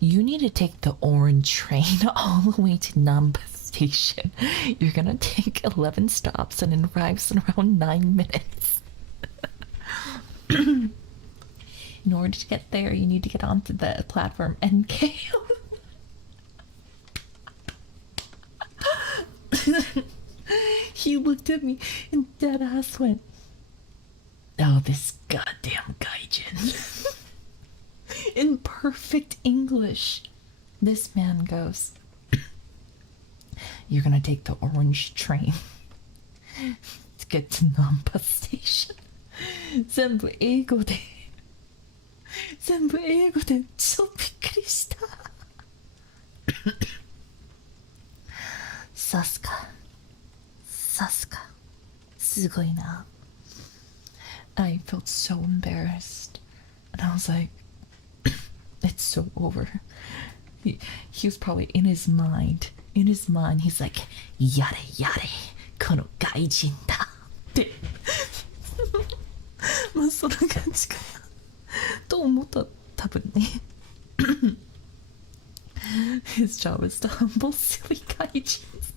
you need to take the orange train all the way to Namba Station. You're gonna take 11 stops and it arrives in around 9 minutes. In order to get there, you need to get onto the platform NKO. He looked at me and dead ass went, oh, this goddamn gaijin. In perfect English, this man goes, you're gonna take the orange train to get to Namba Station. 全部英語で超びっくりした。さすがすごいな。I felt so embarrassed and I was like, it's so over. He was probably in his mind, he's like, やれやれこの外人だってまあそんな感じかなと思った多分ね。His job is to humble silly gaijins.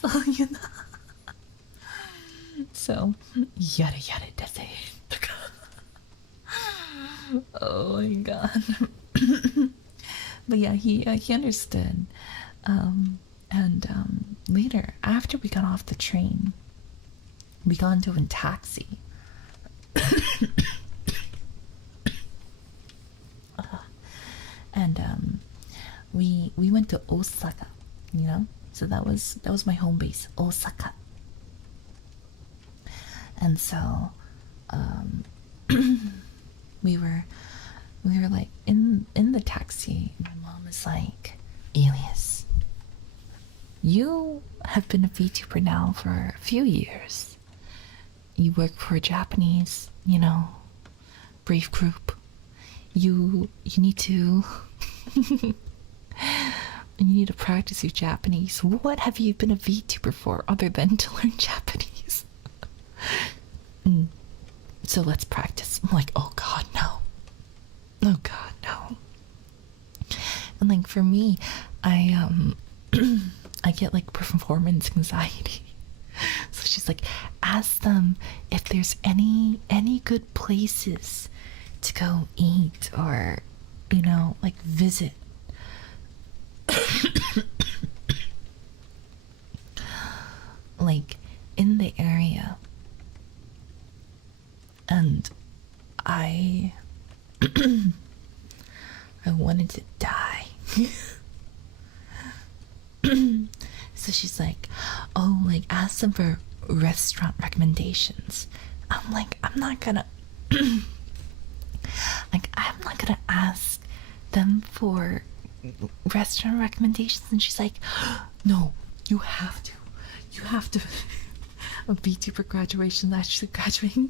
So you know. So やれやれだぜとか。Oh my god. But yeah, he understood. And later, after we got off the train, we got into a taxi. And we went to Osaka, you know. So that was my home base, Osaka. And so we were like in the taxi. My mom is like, Alias, you have been a VTuber now for a few years. You work for a Japanese, you know, brave group. You need to you need to practice your Japanese. What have you been a VTuber for other than to learn Japanese? So let's practice. I'm like, oh god, no. Oh god, no. And like for me, I get like performance anxiety. So she's like, ask them if there's any good places to go eat or, you know, like visit. Like in the area. And I wanted to die. So she's like, oh, like ask them for restaurant recommendations. I'm like, I'm not gonna ask them for restaurant recommendations. And she's like, no, you have to a VTuber graduation, actually graduating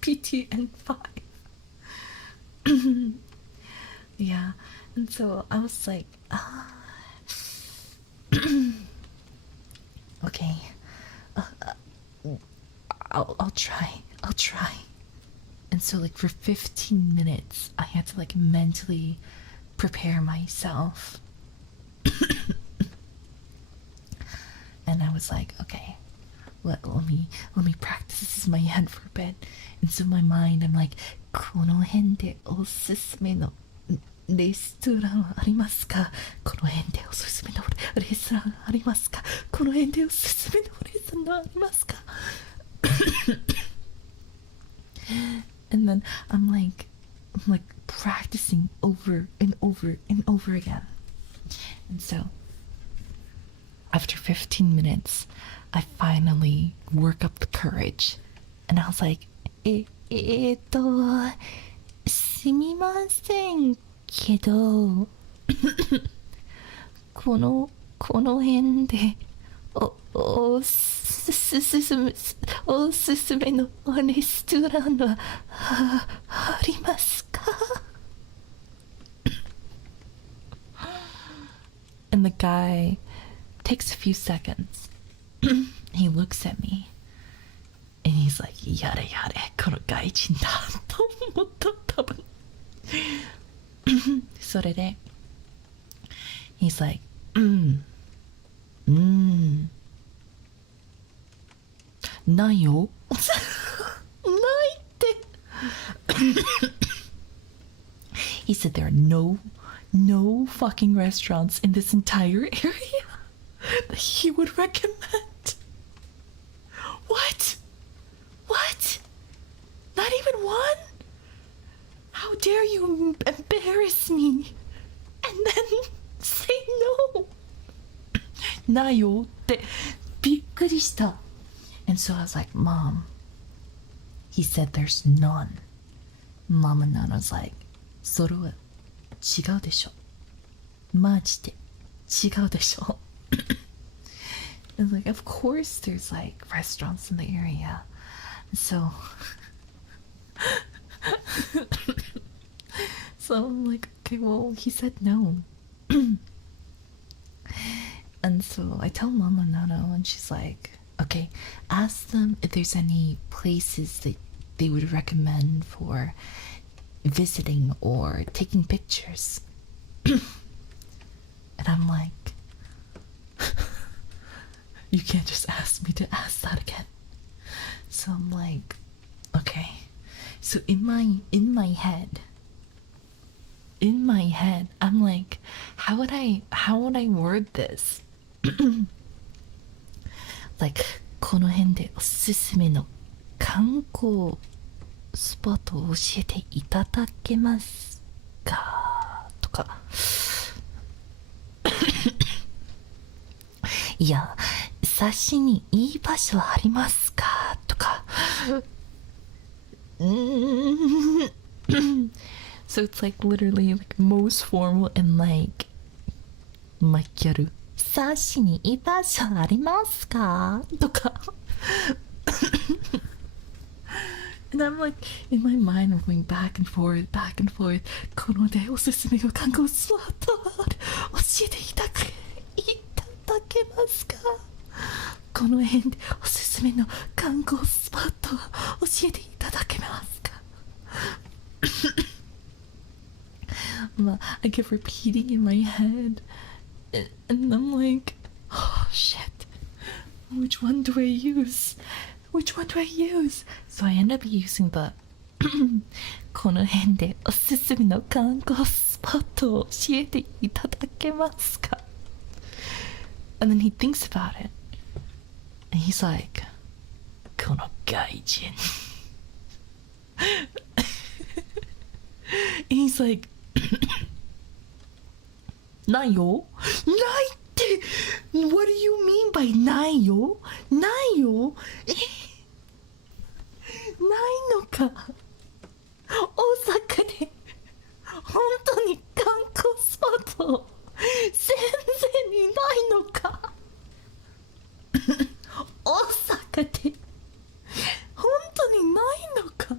PTN 5. Yeah, and so I was like, okay, I'll try. And so like for 15 minutes I had to like mentally prepare myself. And I was like, okay, let me practice. This is my head for a bit. And so in my mind I'm like, この辺でおすすめのレストランありますか？この辺でおすすめのレストランありますか？この辺でおすすめのレストランありますか？ And then I'm like practicing over and over and over again. And so after 15 minutes, I finally work up the courage. And I was like, すみませんけど、この辺でおすすめのレストランはありますか? And the guy takes a few seconds. He looks at me And he's like, yada yada, この外人だと思った多分。それで he's like, ないよ。ないって。He said there are no fucking restaurants in this entire area that he would recommend. What? Not even one? How dare you embarrass me and then say no? ないよってびっくりした。And so I was like, Mom, he said there's none. Mom and Nana was like, それは違うでしょ。マジで違うでしょ。And like, of course there's like restaurants in the area. So I'm like, okay, well, he said no. And so I tell Mama Nano, and she's like, okay, ask them if there's any places that they would recommend for visiting or taking pictures. And I'm like, you can't just ask me to ask that again. So I'm like, okay. So in my head, I'm like, how would I word this? Like, この辺でおすすめの観光スポットを教えていただけますかとか。いや、察しにいい場所ありますかとか。So it's like literally like most formal and like やる。察しにいい場所ありますかとか。And I'm like, in my mind, I'm going back and forth. このでおすすめの観光スポット教えていただけますか？この辺でおすすめの観光スポット教えていただけますか？I kept repeating in my head, and I'm like, oh shit, which one do I use? So I end up using the この辺でおすすめの観光スポットを教えていただけますか？ And then he thinks about it, and he's like, この外人. And he's like, ないよ？ないって What do you mean by ないよ？ないよ？ないのか？大阪で本当に観光スポット全然にないのか？大阪で本当にないのか？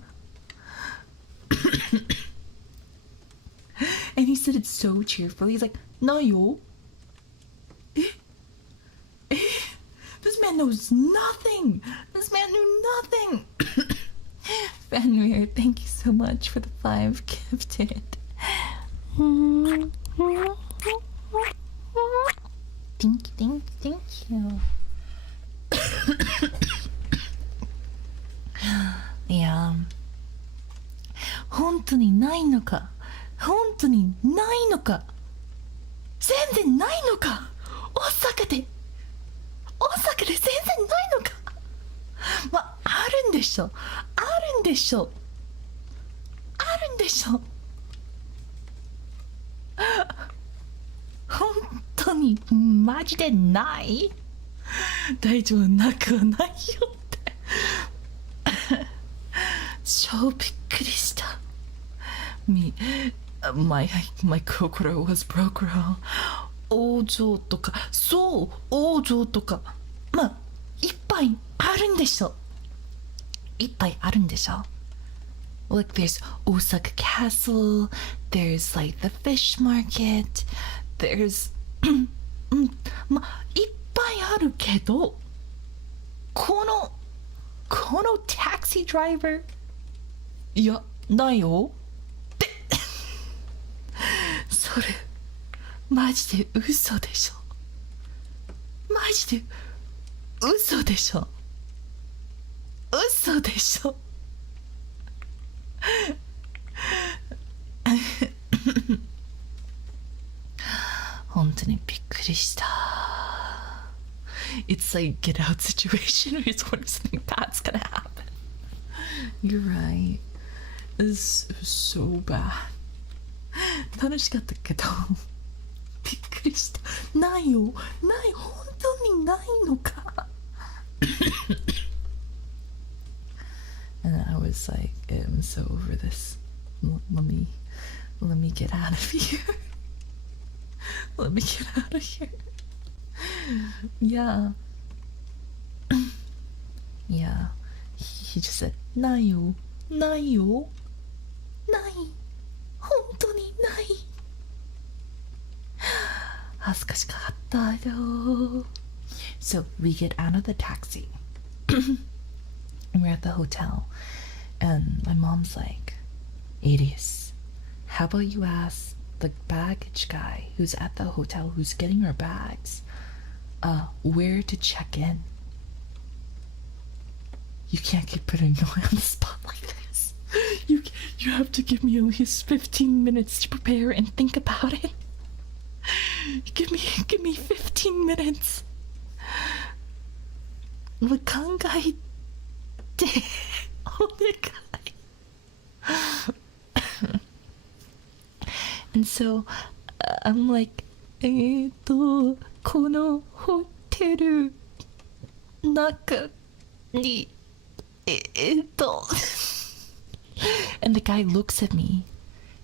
And he said it so cheerfully. He's like, ないよ？This man knows nothing. This man knew nothing. Fanware, thank you so much for the 5 gifted. Thank you. Yeah. 本当にないのか？本当にないのか？全然ないのか？大阪で全然ないのか？まあ、あるんでしょ。本当にマジでない？大丈夫なくはないよって超びっくりした。my 心 was broke girl. 王女とか、そう王女とか、まあいっぱいあるんでしょ。Like there's Osaka Castle, there's like the fish market, there's まあいっぱいあるけど、このこの taxi driver いやないよってそれマジで嘘でしょマジで嘘でしょ嘘でしょ本当にびっくりした。It's like get out situation. It's when something bad's gonna happen. You're right. This was so bad. 楽しかったけどびっくりした。ないよない本当にないのかAnd I was like, I'm so over this. Let me get out of here. Let me get out of here. Yeah. Yeah. He just said, ないよ。ないよ。ない。本当にない。恥ずかしかったよ。So we get out of the taxi. And we're at the hotel. And my mom's like, Alias, how about you ask the baggage guy who's at the hotel who's getting our bags where to check in. You can't keep putting me on the spot like this. You have to give me at least 15 minutes to prepare and think about it. Give me 15 minutes. 考えてお願い。And so I'm like, このホテル中にAnd the guy looks at me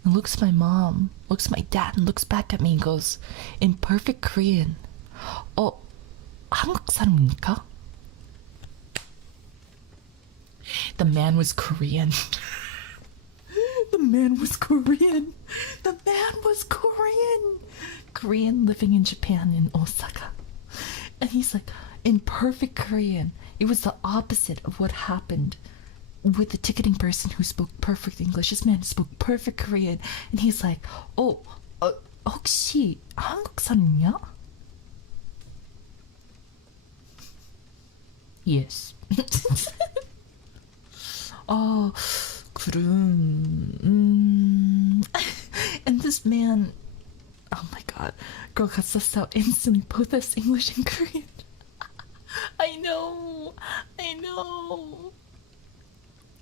and looks at my mom, looks at my dad and looks back at me and goes in perfect Korean, 한국 사람입니까? The man was Korean. The man was Korean. The man was Korean. Korean living in Japan in Osaka. And he's like, in perfect Korean. It was the opposite of what happened with the ticketing person who spoke perfect English. This man spoke perfect Korean. And he's like, 혹시 한국 사람이야? Yes. 그럼 And this man, oh my god, girl got sussed out instantly, both us English and Korean. I know.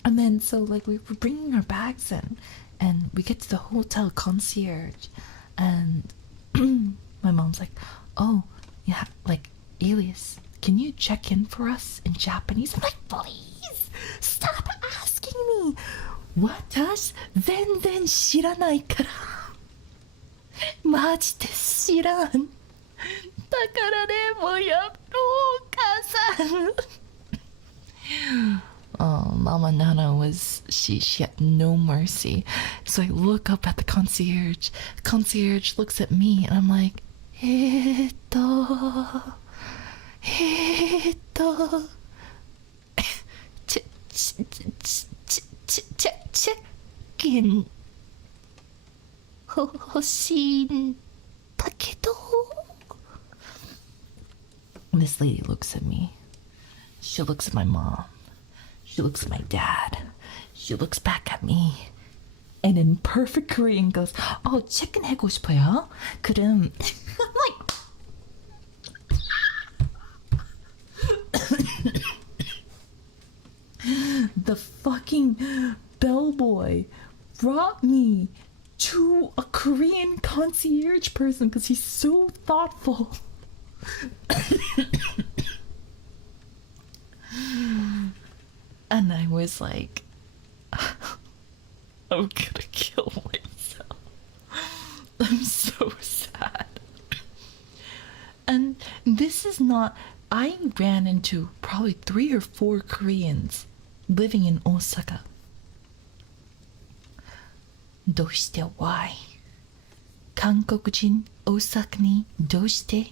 And then so like we were bringing our bags in and we get to the hotel concierge and my mom's like, oh yeah, like Alias, can you check in for us in Japanese? I'm like, please stop asking me. 私全然知らないからマジで知らんだからねもうやろう母さんMama Nana was she had no mercy. So I look up at the concierge. Concierge looks at me and I'm like, チェックイン欲しいんだけど This lady looks at me. She looks at my mom. She looks at my dad. She looks back at me. And in perfect Korean goes, 체크인하고 싶어요? 그럼 I'm like The fucking bellboy brought me to a Korean concierge person because he's so thoughtful. And I was like, I'm gonna kill myself. I'm so sad. And this is not, I ran into probably 3 or 4 Koreans living in Osaka. どうして why? 韓国人大阪にどうして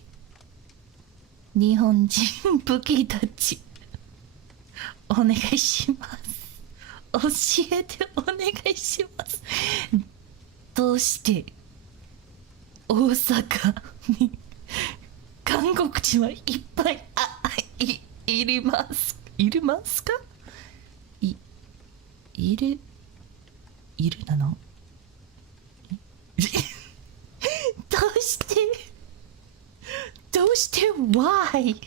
日本人武器たちお願いします。教えてお願いします。どうして大阪に韓国人はいっぱいいりますか？いるなの？どうして why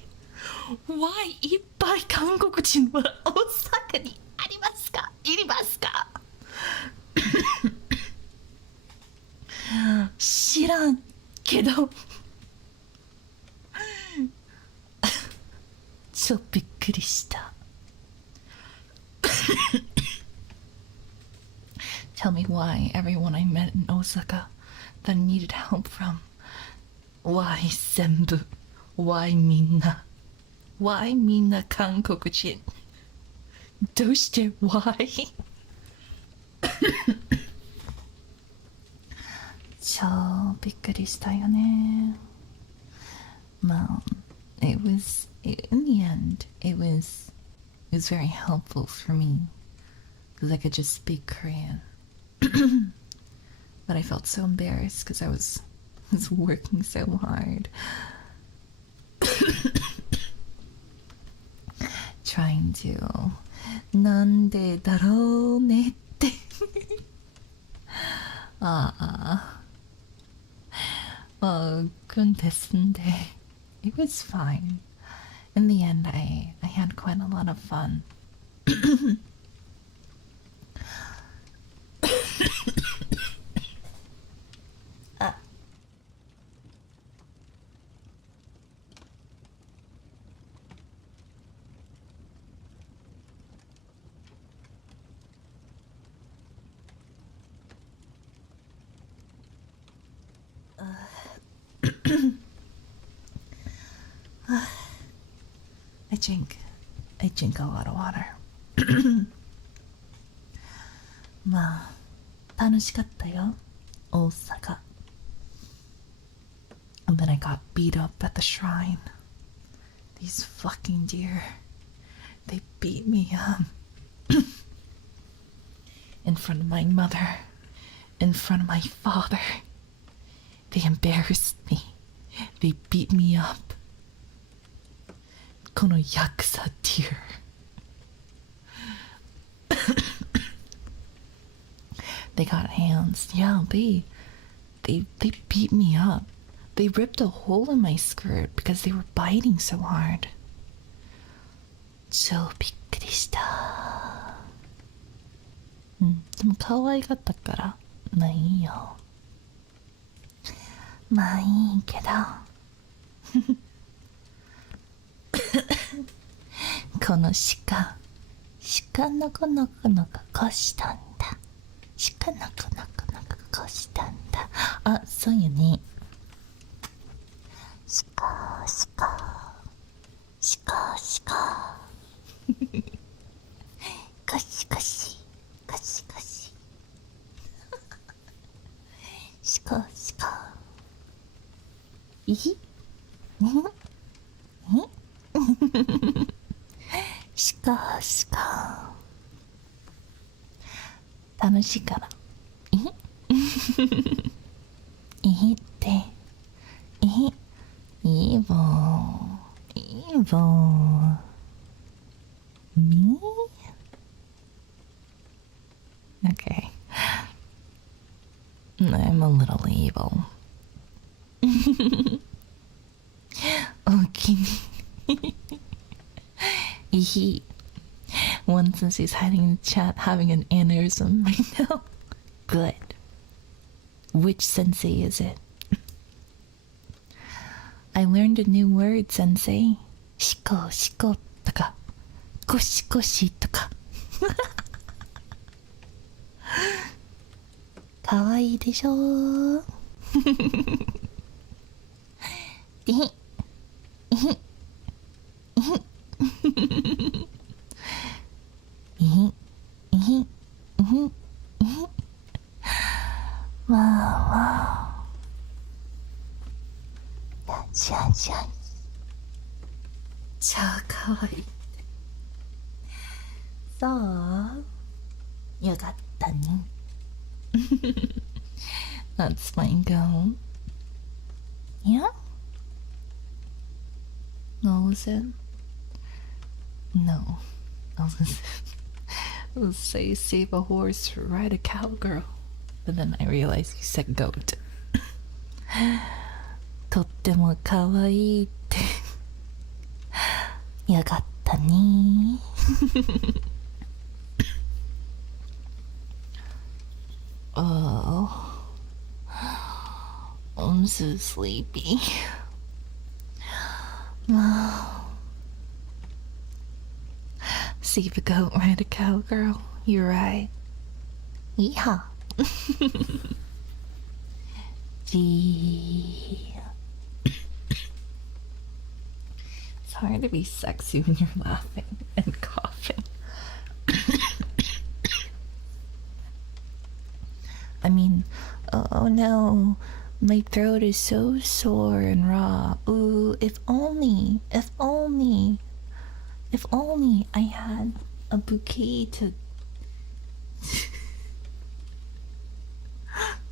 いっぱい韓国人は大阪にありますか？いりますか？知らんけどちょっびっくりした。Tell me why everyone I met in Osaka that I needed help from. Why 全部 Why みんな Why みんな韓国人どうして Why 超びっくりしたよね。まあ it was in the end it was very helpful for me because I could just speak Korean. But I felt so embarrassed because I was working so hard trying to なんでだろうねってcouldn't it was fine. In the end, I had quite a lot of fun. I drink a lot of water. まあ楽しかったよ大阪 And then I got beat up at the shrine. These fucking deer, they beat me up in front of my mother, in front of my father. They embarrassed me. They beat me up. このヤクザ deer. They got hands. Yeah, they beat me up. They ripped a hole in my skirt because they were biting so hard. 超びっくりした。でも可愛かったからまあいいよ。まあいいけどこの鹿のこのこのこしたんだ。鹿のこのこのこしたんだ。あ、そうよね。鹿コシコシコシコシいひ楽しいからいひっていいぼme? Okay. I'm a little evil. Okay. One sensei's hiding in the chat having an aneurysm right now. Good. Which sensei is it? I learned a new word, sensei. Shiko とかコシコシとかかわいいでしょまあシャン超かわいい。So, you got done. That's my goal. Yeah? What was it? No. I was gonna say save a horse, ride a cowgirl. But then I realized you said goat. とっても可愛いってよかったねOh, I'm so sleepy. Save a goat, ride a cowgirl. You're right. Yeehaw. Gee. It's hard to be sexy when you're laughing and coughing. I mean, oh no, my throat is so sore and raw. Ooh, if only I had a bouquet to...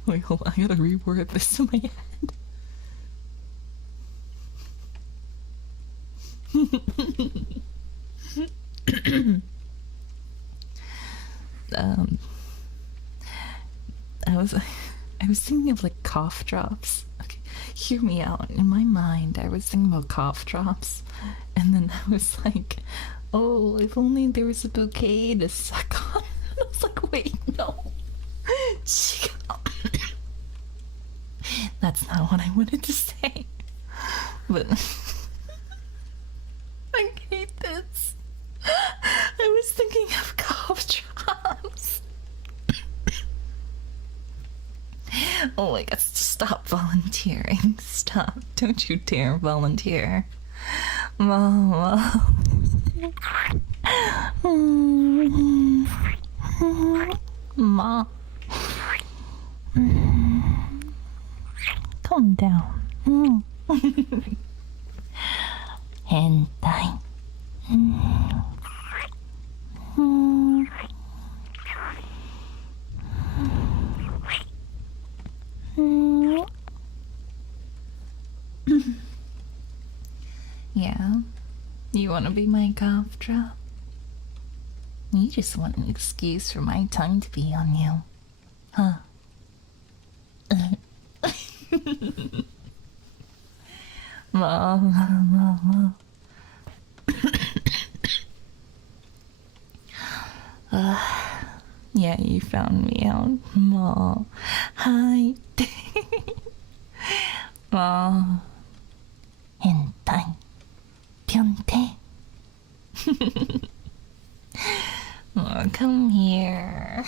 Wait, hold on, I gotta reword this in my head. I was thinking of like cough drops. Okay, hear me out. In my mind, I was thinking about cough drops, and then I was like, oh, if only there was a bouquet to suck on. I was like, wait, no. That's not what I wanted to say. But I hate this. I was thinking of cough drops. Oh my god, stop volunteering. Stop. Don't you dare volunteer. Mama. Ma. Calm down. Hentai. Yeah, you want to be my cough drop? You just want an excuse for my tongue to be on you, huh? Mom. Yeah, you found me out. Mom. Hi. Mom. Hentai. Pyonte. Oh, come here.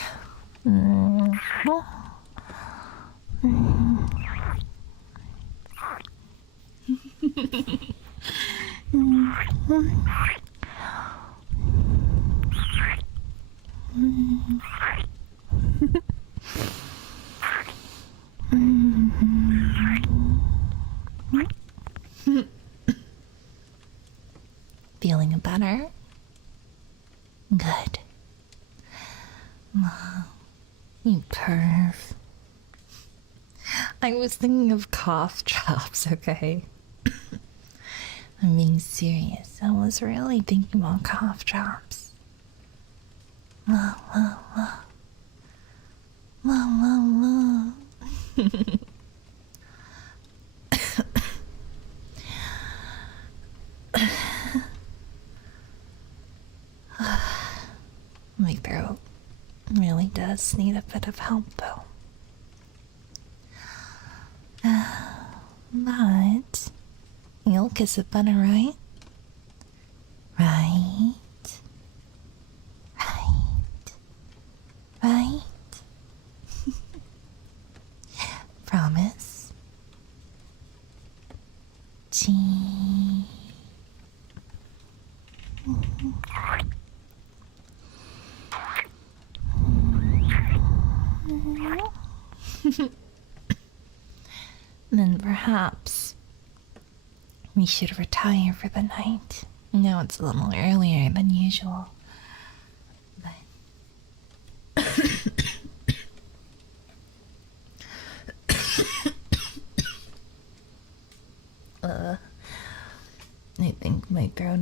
Feeling better? Good. You perv. I was thinking of cough drops, okay? I'm being serious. I was really thinking about cough drops. My throat really does need a bit of help, though. But you'll kiss it better, right? Right? Promise? Gee. Then perhaps we should retire for the night. I know it's a little earlier than usual.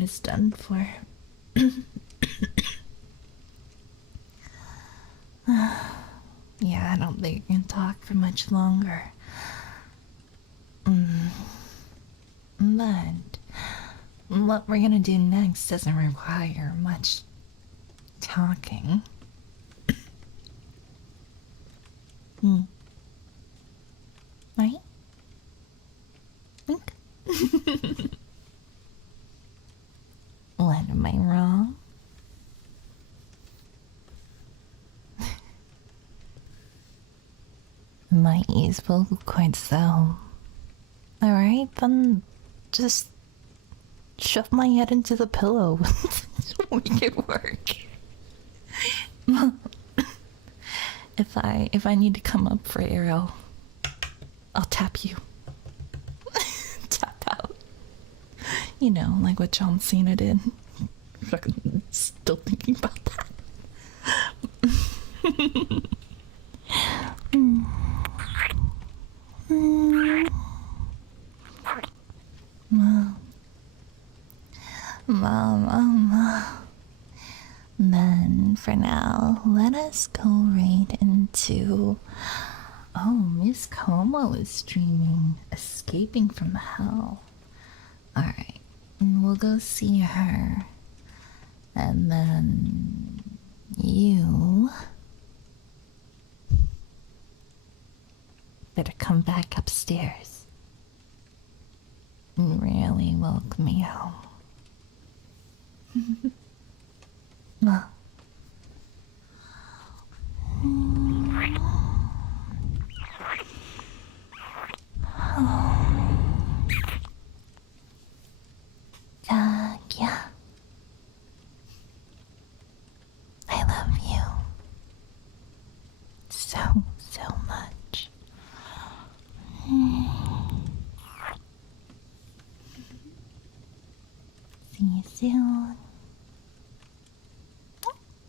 is done for. Yeah, I don't think we can talk for much longer. But what we're gonna do next doesn't require much talking. Right? Think? What, am I wrong? My ears feel quite so. Alright, then just shove my head into the pillow. Make it work. If I need to come up for air, I'll tap you. Tap out. You know, like what John Cena did. Fucking still thinking about that. Mom. Then, for now, let us go right into... Oh, Miss Como is streaming Escaping from Hell. Alright, we'll go see her. And then... You... better come back upstairs and really welcome me home. Ma. Yeah. I love you so much. See you soon.